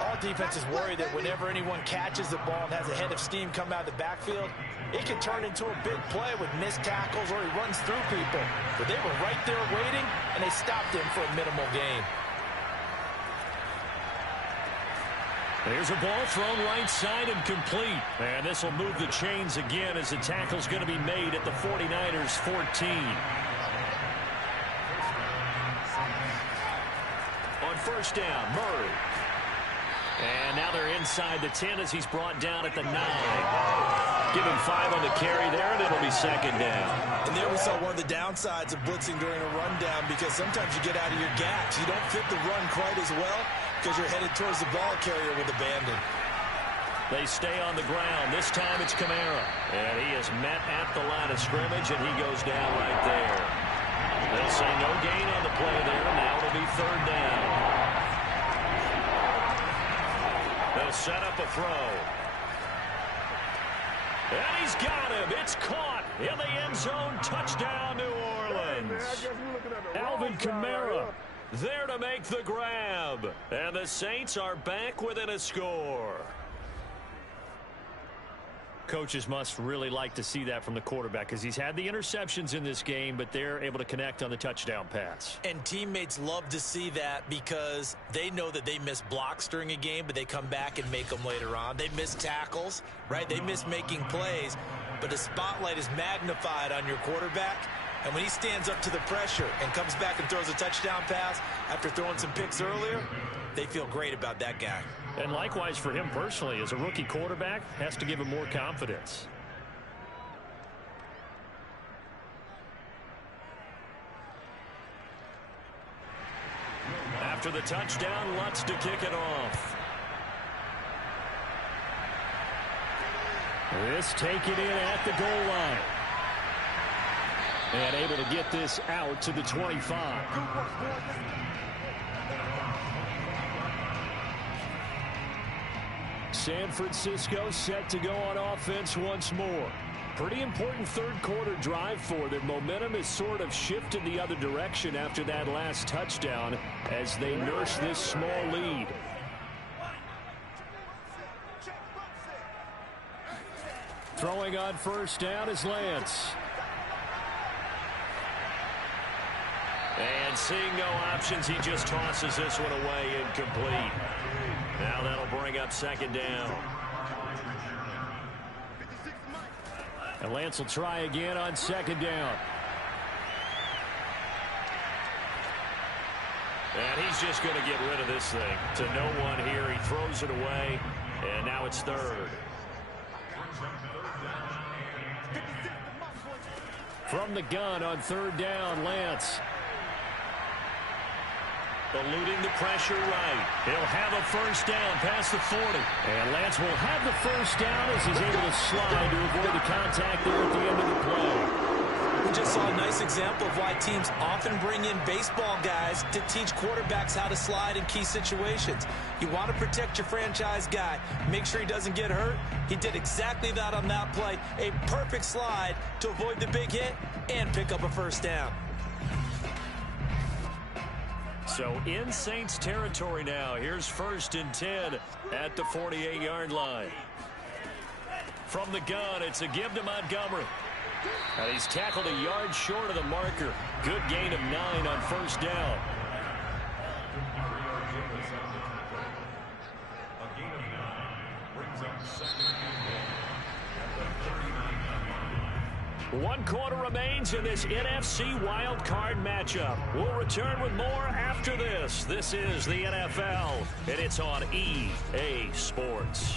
All defenses worry that whenever anyone catches the ball and has a head of steam come out of the backfield, it can turn into a big play with missed tackles or he runs through people. But they were right there waiting, and they stopped him for a minimal gain. There's a ball thrown right side and complete. And this will move the chains again as the tackle's going to be made at the 49ers 14. On 1st down, Murray. And now they're inside the 10 as he's brought down at the 9. Give him 5 on the carry there, and it'll be 2nd down. And there we saw one of the downsides of blitzing during a rundown because sometimes you get out of your gaps. You don't fit the run quite as well because you're headed towards the ball carrier with abandon. They stay on the ground. This time it's Kamara. And he is met at the line of scrimmage, and he goes down right there. They'll say no gain on the play there. Now it'll be 3rd down. They'll set up a throw. And he's got him. It's caught in the end zone. Touchdown, New Orleans. Alvin Kamara there to make the grab. And the Saints are back within a score. Coaches must really like to see that from the quarterback because he's had the interceptions in this game, but they're able to connect on the touchdown pass. And teammates love to see that because they know that they miss blocks during a game, but they come back and make them later on. They miss tackles, right? They miss making plays, but the spotlight is magnified on your quarterback. And when he stands up to the pressure and comes back and throws a touchdown pass after throwing some picks earlier, they feel great about that guy. And likewise for him personally, as a rookie quarterback, has to give him more confidence. After the touchdown, Lutz to kick it off. This taken in at the goal line. And able to get this out to the 25. San Francisco set to go on offense once more. Pretty important third quarter drive for them. Momentum has sort of shifted the other direction after that last touchdown as they nurse this small lead. Throwing on 1st down is Lance. And And seeing no options, he just tosses this one away incomplete. Now that'll bring up second down. And Lance will try again on second down. And he's just going to get rid of this thing to no one here. He throws it away, and now it's third. From the gun on third down, Lance. Eluding the pressure right. He'll have a first down past the 40. And Lance will have the first down as he's able to slide to avoid the contact there at the end of the play. We just saw a nice example of why teams often bring in baseball guys to teach quarterbacks how to slide in key situations. You want to protect your franchise guy. Make sure he doesn't get hurt. He did exactly that on that play. A perfect slide to avoid the big hit and pick up a first down. So in Saints territory now. Here's 1st and 10 at the 48-yard line. From the gun, it's a give to Montgomery. And he's tackled a yard short of the marker. Good gain of 9 on first down. A gain of 9 brings up second and 1 quarter remains in this NFC wild card matchup. We'll return with more after this. This is the NFL, and it's on EA Sports.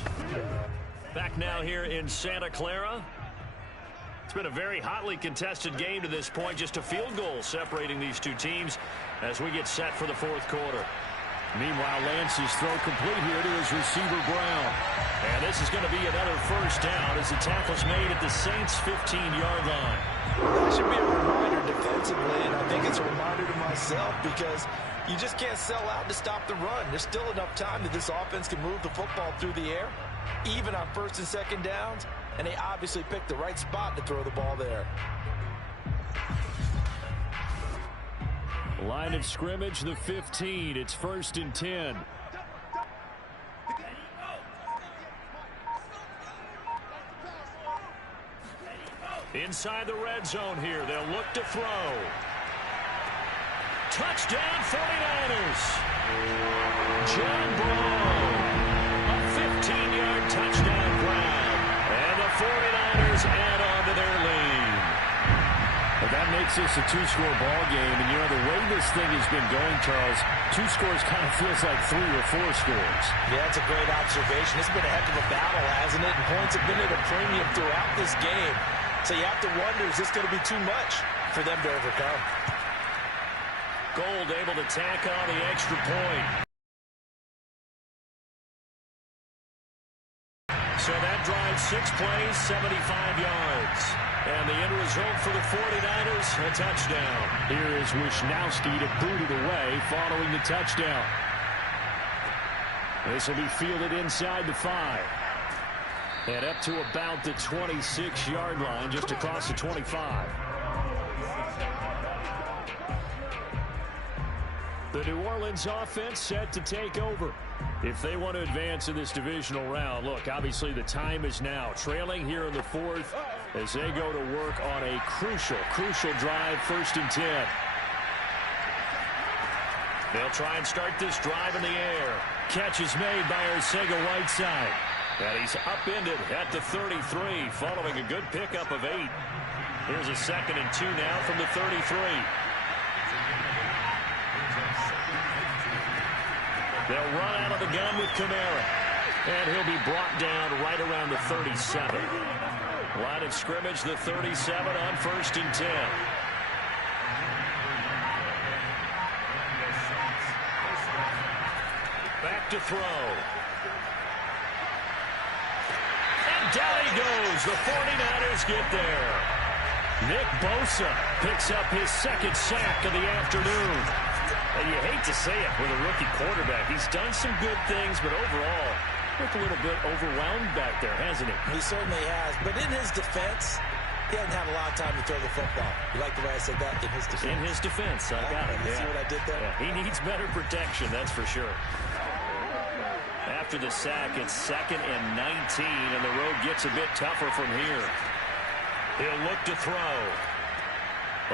Back now here in Santa Clara. It's been a very hotly contested game to this point. Just a field goal separating these two teams as we get set for the 4th quarter. Meanwhile, Lance's throw complete here to his receiver, Brown. And this is going to be another first down as the tackle's made at the Saints' 15-yard line. That should be a reminder defensively, and I think it's a reminder to myself because you just can't sell out to stop the run. There's still enough time that this offense can move the football through the air, even on 1st and 2nd downs, and they obviously picked the right spot to throw the ball there. Line of scrimmage, the 15. It's 1st and 10. Inside the red zone here. They'll look to throw. Touchdown 49ers. John Brown. A 15-yard touchdown grab. And the 49ers add on to their lead. Well, that makes this a 2-score ball game. And, you know, the way this thing has been going, Charles, 2 scores kind of feels like 3 or 4 scores. Yeah, that's a great observation. It's been a heck of a battle, hasn't it? And points have been at a premium throughout this game. So you have to wonder, is this going to be too much for them to overcome? Gold able to tack on the extra point. So that drives 6 plays, 75 yards. And the end result for the 49ers, a touchdown. Here is Wisnowski to boot it away following the touchdown. This will be fielded inside the 5. And up to about the 26-yard line, just across the 25. The New Orleans offense set to take over. If they want to advance in this divisional round, look, obviously the time is now. Trailing here in the 4th as they go to work on a crucial drive, 1st and 10. They'll try and start this drive in the air. Catch is made by Arcega-Whiteside. And he's upended at the 33 following a good pickup of 8. Here's a 2nd and 2 now from the 33. They'll run out of the gun with Kamara. And he'll be brought down right around the 37. Line of scrimmage, the 37 on 1st and 10. Back to throw. Down he goes. The 49ers get there. Nick Bosa picks up his 2nd sack of the afternoon. And you hate to say it with a rookie quarterback. He's done some good things, but overall, looked a little bit overwhelmed back there, hasn't he? He certainly has. But in his defense, he hasn't had a lot of time to throw the football. You like the way I said that? In his defense. In his defense. I got it. You see what I did there? Yeah, he needs better protection, that's for sure. After the sack, it's 2nd and 19, and the road gets a bit tougher from here. He'll look to throw.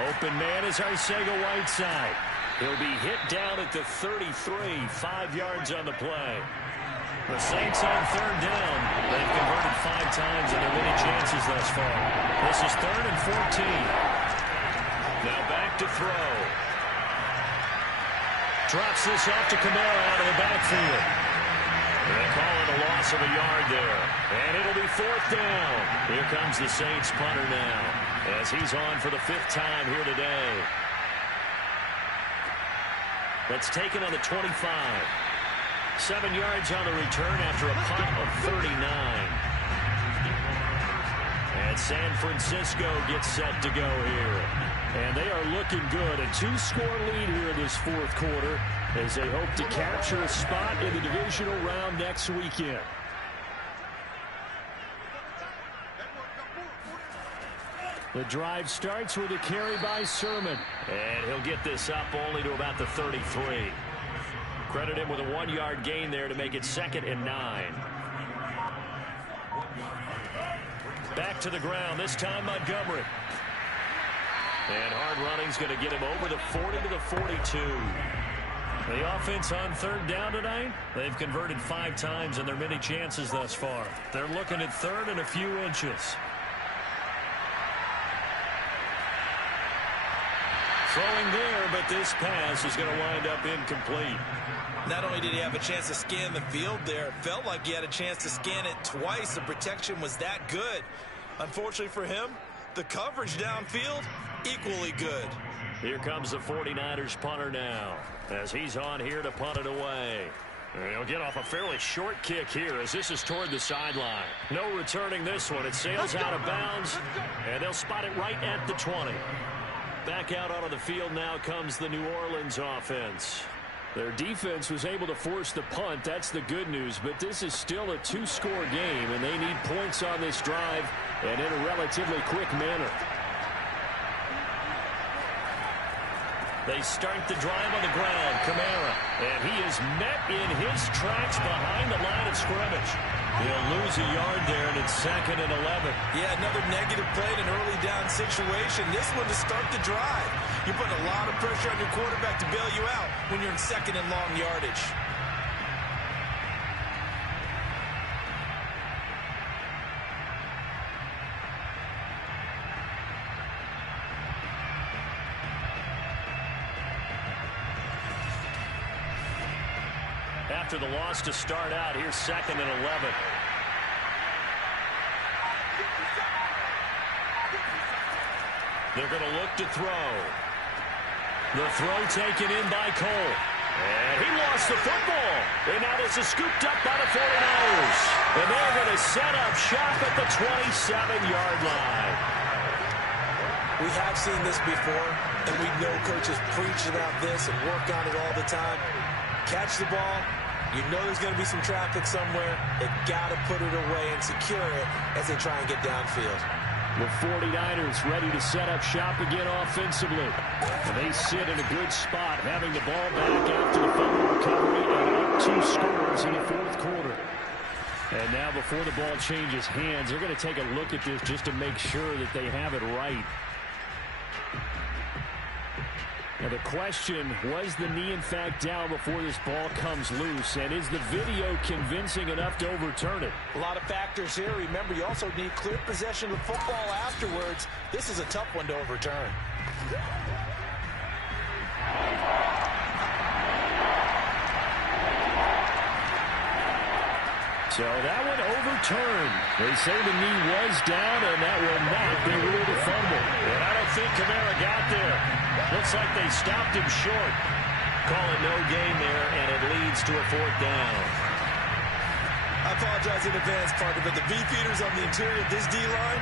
Open man is Arcega-Whiteside. He'll be hit down at the 33, 5 yards on the play. The Saints on third down. They've converted 5 times in their many chances thus far. This is 3rd and 14. Now back to throw. Drops this off to Kamara out of the backfield. They call it a loss of a yard there. And it'll be 4th down. Here comes the Saints punter now, as he's on for the 5th time here today. Let's take it on the 25. 7 yards on the return after a punt of 39. And San Francisco gets set to go here. And they are looking good. A 2-score lead here in this 4th quarter as they hope to capture a spot in the divisional round next weekend. The drive starts with a carry by Sermon. And he'll get this up only to about the 33. Credit him with a 1-yard gain there to make it 2nd and 9. Back to the ground, this time Montgomery. And hard running's going to get him over the 40 to the 42. The offense on third down tonight, they've converted 5 times in their many chances thus far. They're looking at 3rd and a few inches. Throwing there, but this pass is going to wind up incomplete. Not only did he have a chance to scan the field there, it felt like he had a chance to scan it twice. The protection was that good. Unfortunately for him, the coverage downfield, equally good. Here comes the 49ers punter now, as he's on here to punt it away. And he'll get off a fairly short kick here as this is toward the sideline. No returning this one. It sails out of bounds, and they'll spot it right at the 20. Back out onto the field now comes the New Orleans offense. Their defense was able to force the punt. That's the good news. But this is still a 2-score game, and they need points on this drive and in a relatively quick manner. They start the drive on the ground. Kamara. And he is met in his tracks behind the line of scrimmage. He'll lose a yard there, and it's 2nd and 11. Yeah, another negative play in an early down situation. This one to start the drive. You're putting a lot of pressure on your quarterback to bail you out when you're in 2nd and long yardage. After the loss to start out, here's 2nd and 11. They're going to look to throw. The throw taken in by Cole. And he lost the football. And now this is scooped up by the 49ers. And they're going to set up shop at the 27-yard line. We have seen this before, and we know coaches preach about this and work on it all the time. Catch the ball. You know there's going to be some traffic somewhere. They've got to put it away and secure it as they try and get downfield. The 49ers ready to set up shop again offensively. And they sit in a good spot, having the ball back after the fumble recovery and 2 scores in the 4th quarter. And now before the ball changes hands, they're going to take a look at this just to make sure that they have it right. Now the question, was the knee in fact down before this ball comes loose? And is the video convincing enough to overturn it? A lot of factors here. Remember, you also need clear possession of the football afterwards. This is a tough one to overturn. So that one overturned. They say the knee was down, and that will not be ruled a fumble. And I don't think Kamara got there. Looks like they stopped him short. Call it no gain there, and it leads to a 4th down. I apologize in advance, partner, but the beefeaters on the interior of this D-line,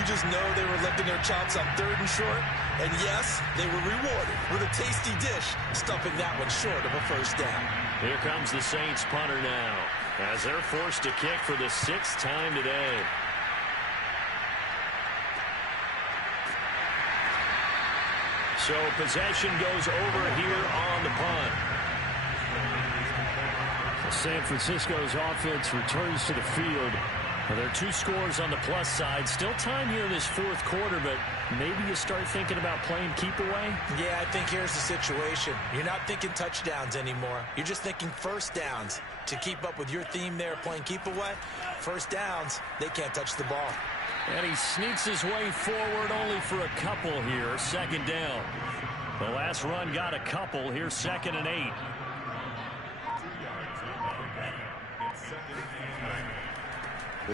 you just know they were licking their chops on 3rd and short. And yes, they were rewarded with a tasty dish, stuffing that one short of a 1st down. Here comes the Saints punter now, as they're forced to kick for the 6th time today. So possession goes over here on the punt. San Francisco's offense returns to the field. Well, there are 2 scores on the plus side. Still time here in this fourth quarter, but maybe you start thinking about playing keep away? Yeah, I think here's the situation. You're not thinking touchdowns anymore. You're just thinking first downs. To keep up with your theme there, playing keep away, first downs, they can't touch the ball. And he sneaks his way forward only for a couple here. Second down. The last run got a couple. Here's 2nd and 8.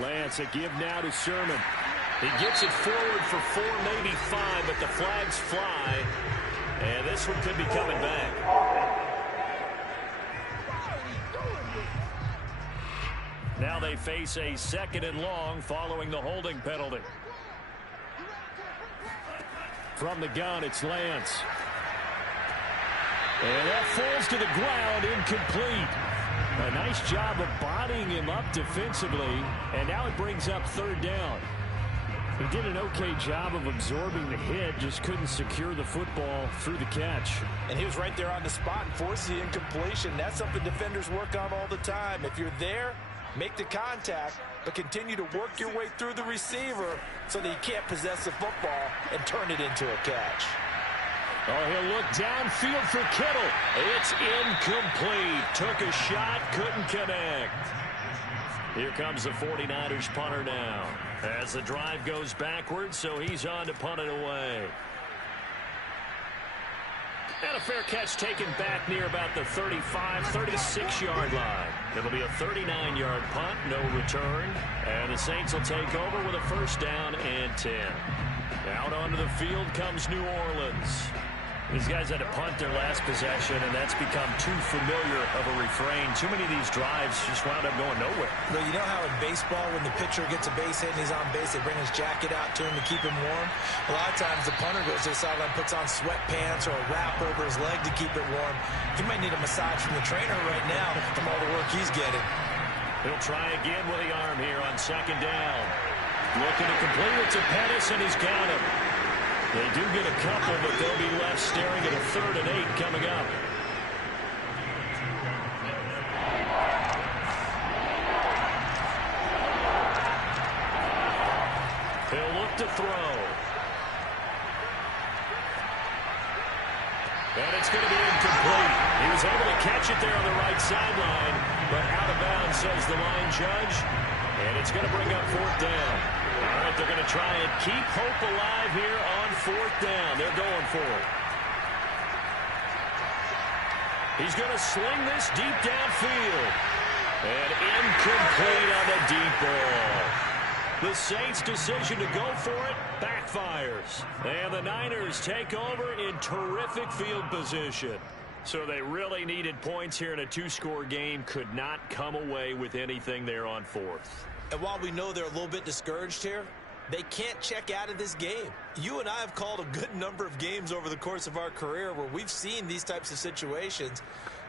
Lance, a give now to Sherman. He gets it forward for 4, maybe 5, but the flags fly. And this one could be coming back. Now they face a 2nd and long following the holding penalty. From the gun, it's Lance. And that falls to the ground, incomplete. A nice job of bodying him up defensively, and now it brings up 3rd down. He did an okay job of absorbing the hit, just couldn't secure the football through the catch. And he was right there on the spot and forced the incompletion. That's something defenders work on all the time. If you're there, make the contact, but continue to work your way through the receiver so that you can't possess the football and turn it into a catch. Oh, he'll look downfield for Kittle. It's incomplete. Took a shot, couldn't connect. Here comes the 49ers punter now. As the drive goes backwards, so he's on to punt it away. And a fair catch taken back near about the 35, 36-yard line. It'll be a 39-yard punt, no return. And the Saints will take over with a 1st down and 10. Out onto the field comes New Orleans. These guys had to punt their last possession, and that's become too familiar of a refrain. Too many of these drives just wound up going nowhere. Well, you know how in baseball, when the pitcher gets a base hit and he's on base, they bring his jacket out to him to keep him warm? A lot of times the punter goes to the sideline, puts on sweatpants or a wrap over his leg to keep it warm. He might need a massage from the trainer right now from all the work he's getting. He'll try again with the arm here on 2nd down. Looking to complete it to Pettis, and he's got him. They do get a couple, but they'll be left staring at a 3rd and 8 coming up. He'll look to throw. And it's going to be incomplete. He was able to catch it there on the right sideline, but out of bounds, says the line judge. And it's going to bring up 4th down. All right, they're going to try and keep hope alive here on 4th down. They're going for it. He's going to sling this deep downfield. And incomplete on the deep ball. The Saints' decision to go for it backfires. And the Niners take over in terrific field position. So they really needed points here in a 2-score game. Could not come away with anything there on 4th. And while we know they're a little bit discouraged here, they can't check out of this game. You and I have called a good number of games over the course of our career where we've seen these types of situations.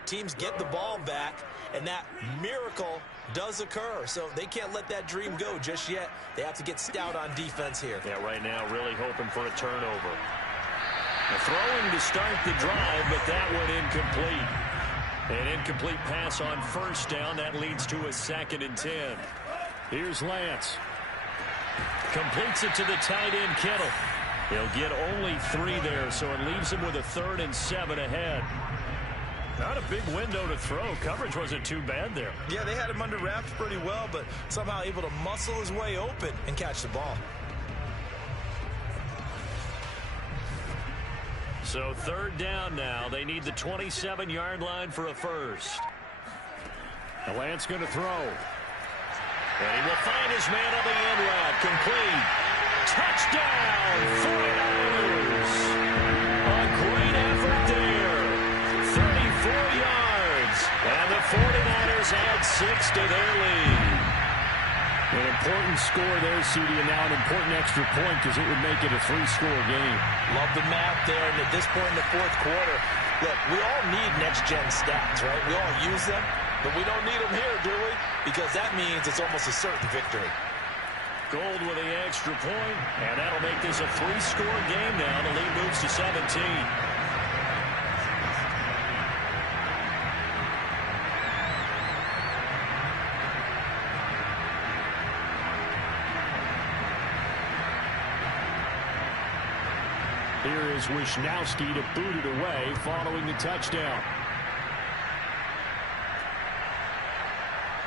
Teams get the ball back, and that miracle does occur. So they can't let that dream go just yet. They have to get stout on defense here. Yeah, right now really hoping for a turnover. A throwing to start the drive, but that one incomplete. An incomplete pass on 1st down. That leads to a 2nd and 10. Here's Lance. Completes it to the tight end, Kittle. He'll get only 3 there, so it leaves him with a 3rd and 7 ahead. Not a big window to throw. Coverage wasn't too bad there. Yeah, they had him under wraps pretty well, but somehow able to muscle his way open and catch the ball. So 3rd down now. They need the 27-yard line for a 1st. The Lance going to throw. And he will find his man on the end route. Complete. Touchdown, 49ers. A great effort there. 34 yards. And the 49ers add 6 to their lead. An important score there, CD, and now an important extra point because it would make it a 3-score game. Love the math there, and at this point in the 4th quarter, look, we all need next-gen stats, right? We all use them, but we don't need them here, do we? Because that means it's almost a certain victory. Gold with the extra point, and that'll make this a 3-score game now. The lead moves to 17. Here is Wisnowski to boot it away following the touchdown.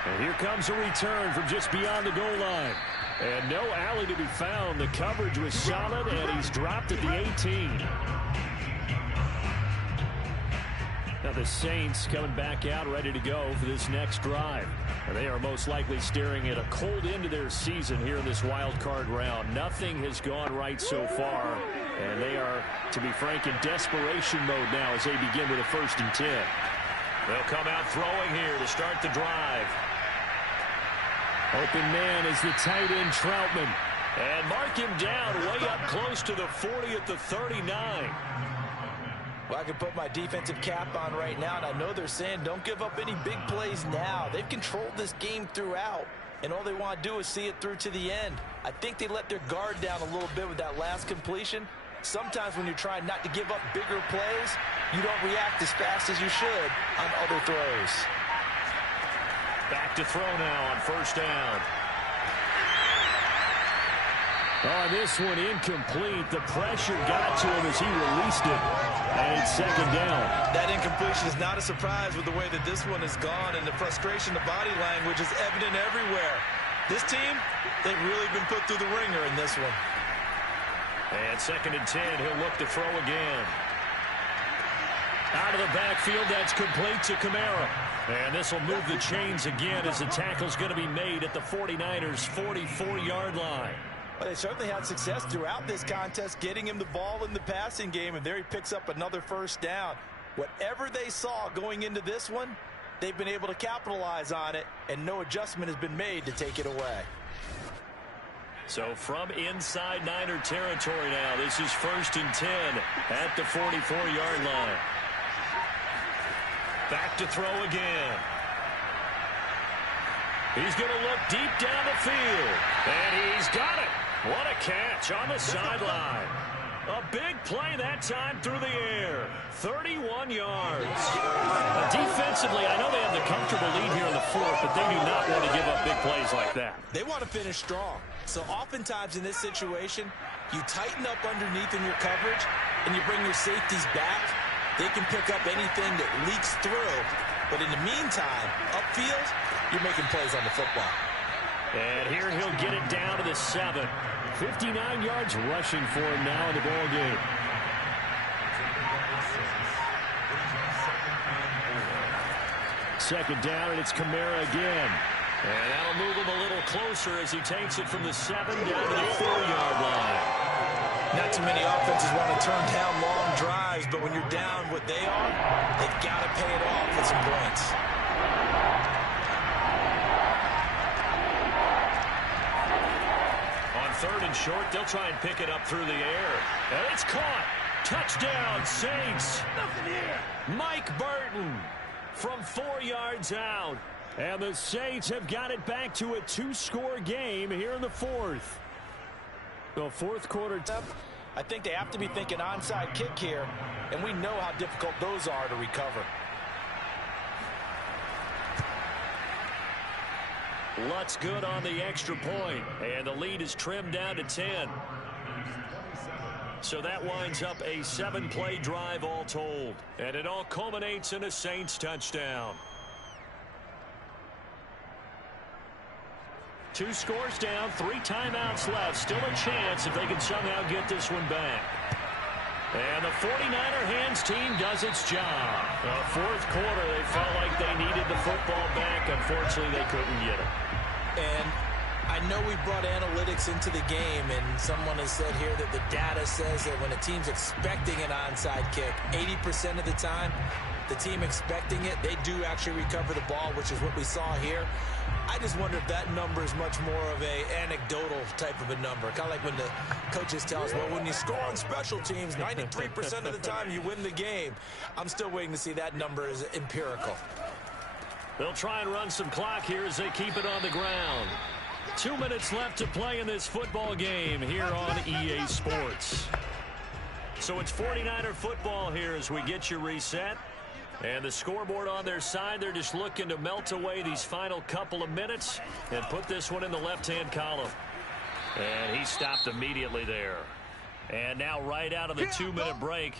And here comes a return from just beyond the goal line. And no alley to be found. The coverage was solid, and he's dropped at the 18. Now the Saints coming back out ready to go for this next drive. And they are most likely staring at a cold end to their season here in this wild card round. Nothing has gone right so far. And they are, to be frank, in desperation mode now as they begin with a 1st and 10. They'll come out throwing here to start the drive. Open man is the tight end Troutman. And mark him down way up close to the 40 at the 39. Well, I can put my defensive cap on right now, and I know they're saying don't give up any big plays now. They've controlled this game throughout, and all they want to do is see it through to the end. I think they let their guard down a little bit with that last completion. Sometimes when you're trying not to give up bigger plays, you don't react as fast as you should on other throws. Back to throw now on 1st down. Oh, this one incomplete. The pressure got to him as he released it. And it's 2nd down. That incompletion is not a surprise with the way that this one has gone, and the frustration, the body language is evident everywhere. This team, they've really been put through the ringer in this one. And 2nd and 10, he'll look to throw again. Out of the backfield, that's complete to Kamara. And this will move the chains again as the tackle's going to be made at the 49ers' 44-yard line. Well, they certainly had success throughout this contest getting him the ball in the passing game, and there he picks up another 1st down. Whatever they saw going into this one, they've been able to capitalize on it, and no adjustment has been made to take it away. So from inside Niner territory now, this is 1st and 10 at the 44-yard line. Back to throw again. He's going to look deep down the field, and he's got it. What a catch on the sideline. A big play that time through the air. 31 yards. Defensively, I know they have the comfortable lead here in the 4th, but they do not want to give up big plays like that. They want to finish strong. So oftentimes in this situation, you tighten up underneath in your coverage, and you bring your safeties back. They can pick up anything that leaks through. But in the meantime, upfield, you're making plays on the football. And here he'll get it down to the 7. 59 yards rushing for him now in the ball game. Second down, and it's Kamara again. And that'll move him a little closer as he takes it from the 7 down to the 4-yard line. Not too many offenses want to turn down long drives, but when you're down what they are, they've got to pay it off with some points. On 3rd and short, they'll try and pick it up through the air. And it's caught. Touchdown, Saints. Nothing here. Mike Burton from 4 yards out. And the Saints have got it back to a 2-score game here in the 4th. The 4th quarter. I think they have to be thinking onside kick here, and we know how difficult those are to recover. Lutz good on the extra point, and the lead is trimmed down to 10. So that winds up a 7-play drive all told, and it all culminates in a Saints touchdown. 2 scores down, 3 timeouts left. Still a chance if they can somehow get this one back. And the 49er hands team does its job. The 4th quarter, they felt like they needed the football back. Unfortunately, they couldn't get it. And I know we brought analytics into the game, and someone has said here that the data says that when a team's expecting an onside kick, 80% of the time, the team expecting it, they do actually recover the ball, which is what we saw here. I just wonder if that number is much more of a anecdotal type of a number. Kind of like when the coaches tell us, well, when you score on special teams, 93% of the time you win the game. I'm still waiting to see that number is empirical. They'll try and run some clock here as they keep it on the ground. 2 minutes left to play in this football game here on EA Sports. So it's 49er football here as we get you reset. And the scoreboard on their side, they're just looking to melt away these final couple of minutes and put this one in the left-hand column. And he stopped immediately there. And now right out of the 2-minute break,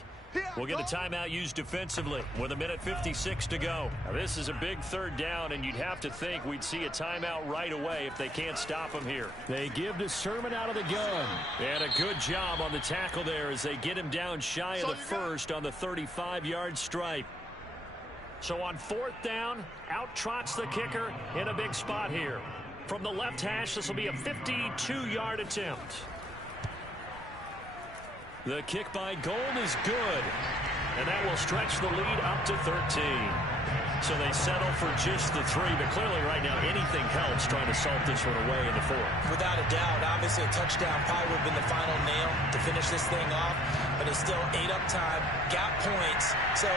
we'll get a timeout used defensively with 1:56 to go. Now, this is a big third down, and you'd have to think we'd see a timeout right away if they can't stop him here. They give to Sermon out of the gun. And a good job on the tackle there as they get him down shy of the first on the 35-yard stripe. So on 4th down, out trots the kicker in a big spot here. From the left hash, this will be a 52-yard attempt. The kick by Gold is good, and that will stretch the lead up to 13. So they settle for just the 3, but clearly right now anything helps trying to salt this one away in the 4th. Without a doubt, obviously a touchdown probably would have been the final nail to finish this thing off, but it's still 8 up time, got points. So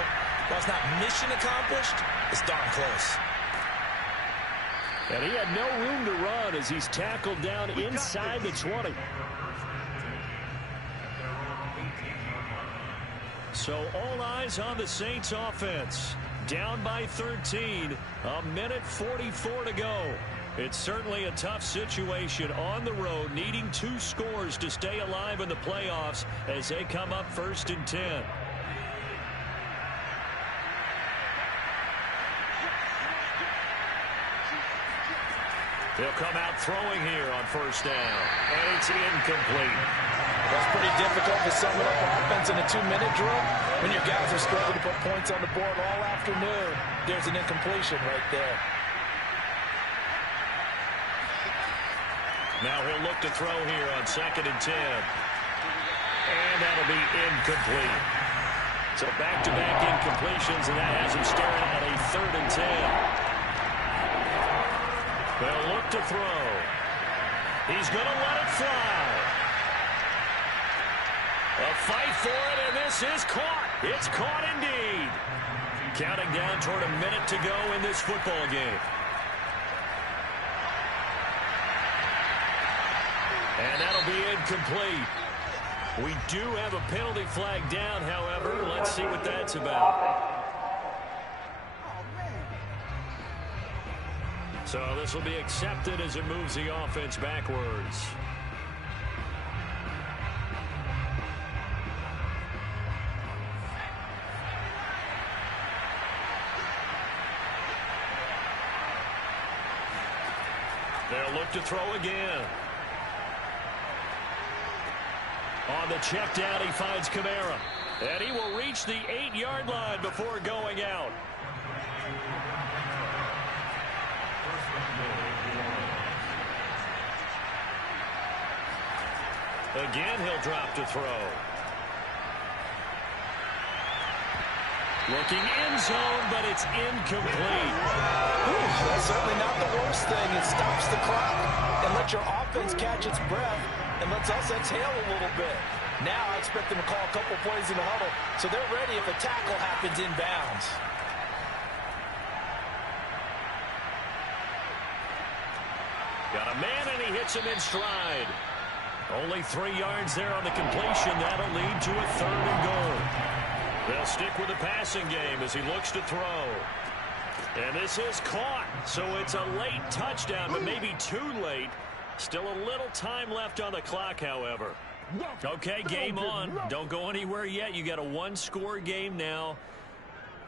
while it's not mission accomplished, it's darn close. And he had no room to run as he's tackled down inside the 20. So all eyes on the Saints offense. Down by 13, 1:44 to go. It's certainly a tough situation on the road, needing 2 scores to stay alive in the playoffs as they come up 1st and 10. He'll come out throwing here on 1st down, and it's incomplete. That's pretty difficult to sum it up offense in a 2-minute drill when your guys are struggling to put points on the board all afternoon. There's an incompletion right there. Now he'll look to throw here on 2nd and 10. And that'll be incomplete. So back-to-back incompletions, and that has him staring at a 3rd and 10. They'll look to throw. He's going to let it fly. A fight for it, and this is caught. It's caught indeed. Counting down toward a minute to go in this football game. And that'll be incomplete. We do have a penalty flag down, however. Let's see what that's about. So this will be accepted as it moves the offense backwards. They'll look to throw again. On the check down, he finds Kamara. And he will reach the 8-yard line before going out. Again, he'll drop to throw. Looking end zone, but it's incomplete. That's certainly not the worst thing. It stops the clock and lets your offense catch its breath and lets us exhale a little bit. Now I expect them to call a couple plays in the huddle so they're ready if a tackle happens inbounds. Got a man, and he hits him in stride. Only 3 yards there on the completion. That'll lead to a 3rd and goal. They'll stick with the passing game as he looks to throw. And this is caught. So it's a late touchdown, but maybe too late. Still a little time left on the clock, however. Okay, game on. Don't go anywhere yet. You got a 1-score game now.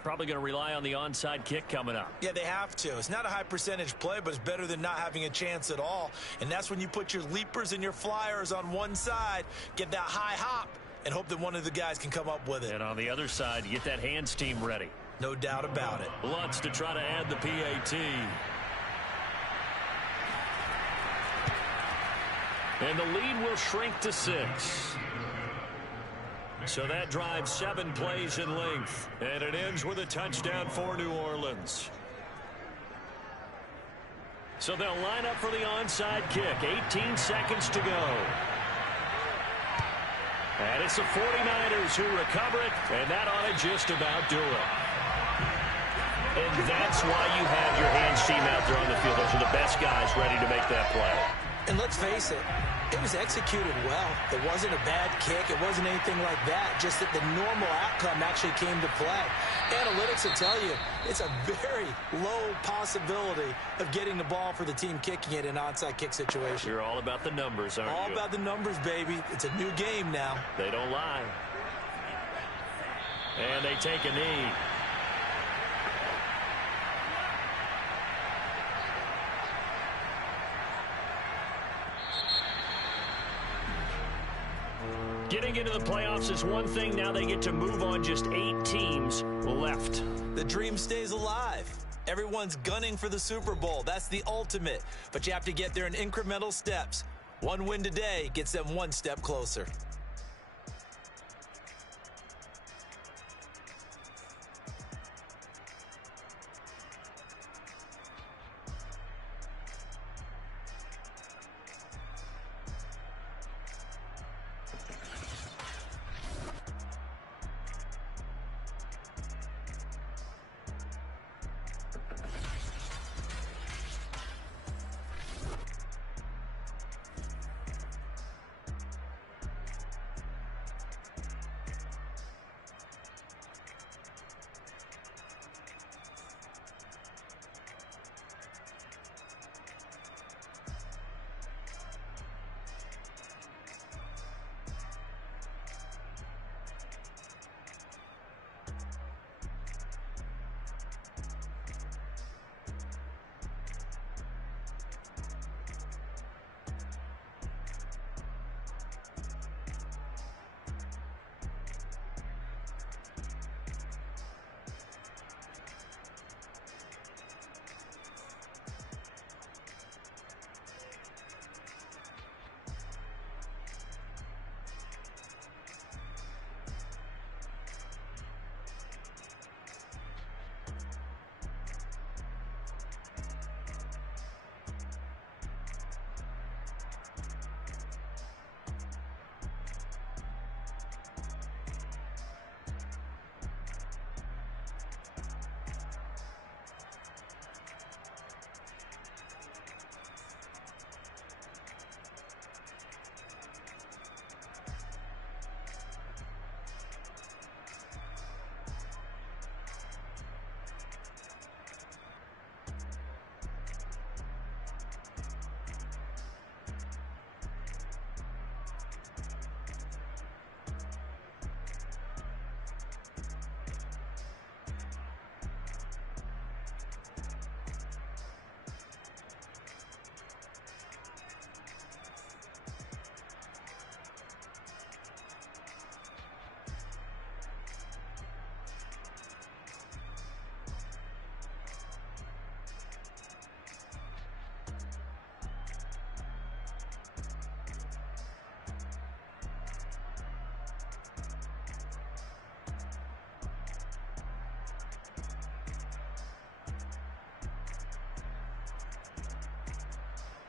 Probably going to rely on the onside kick coming up. Yeah, they have to. It's not a high percentage play, but it's better than not having a chance at all. And that's when you put your leapers and your flyers on one side, get that high hop, and hope that one of the guys can come up with it. And on the other side, you get that hands team ready. No doubt about it. Lutz to try to add the PAT. And the lead will shrink to 6. So that drives 7 plays in length. And it ends with a touchdown for New Orleans. So they'll line up for the onside kick. 18 seconds to go. And it's the 49ers who recover it. And that ought to just about do it. And that's why you have your hands team out there on the field. Those are the best guys ready to make that play. And let's face it, it was executed well. It wasn't a bad kick. It wasn't anything like that. Just that the normal outcome actually came to play. Analytics will tell you it's a very low possibility of getting the ball for the team kicking it in an onside kick situation. You're all about the numbers, aren't you? All about the numbers, baby. It's a new game now. They don't lie. And they take a knee. Getting into the playoffs is one thing. Now they get to move on. Just 8 teams left. The dream stays alive. Everyone's gunning for the Super Bowl. That's the ultimate. But you have to get there in incremental steps. One win today gets them one step closer.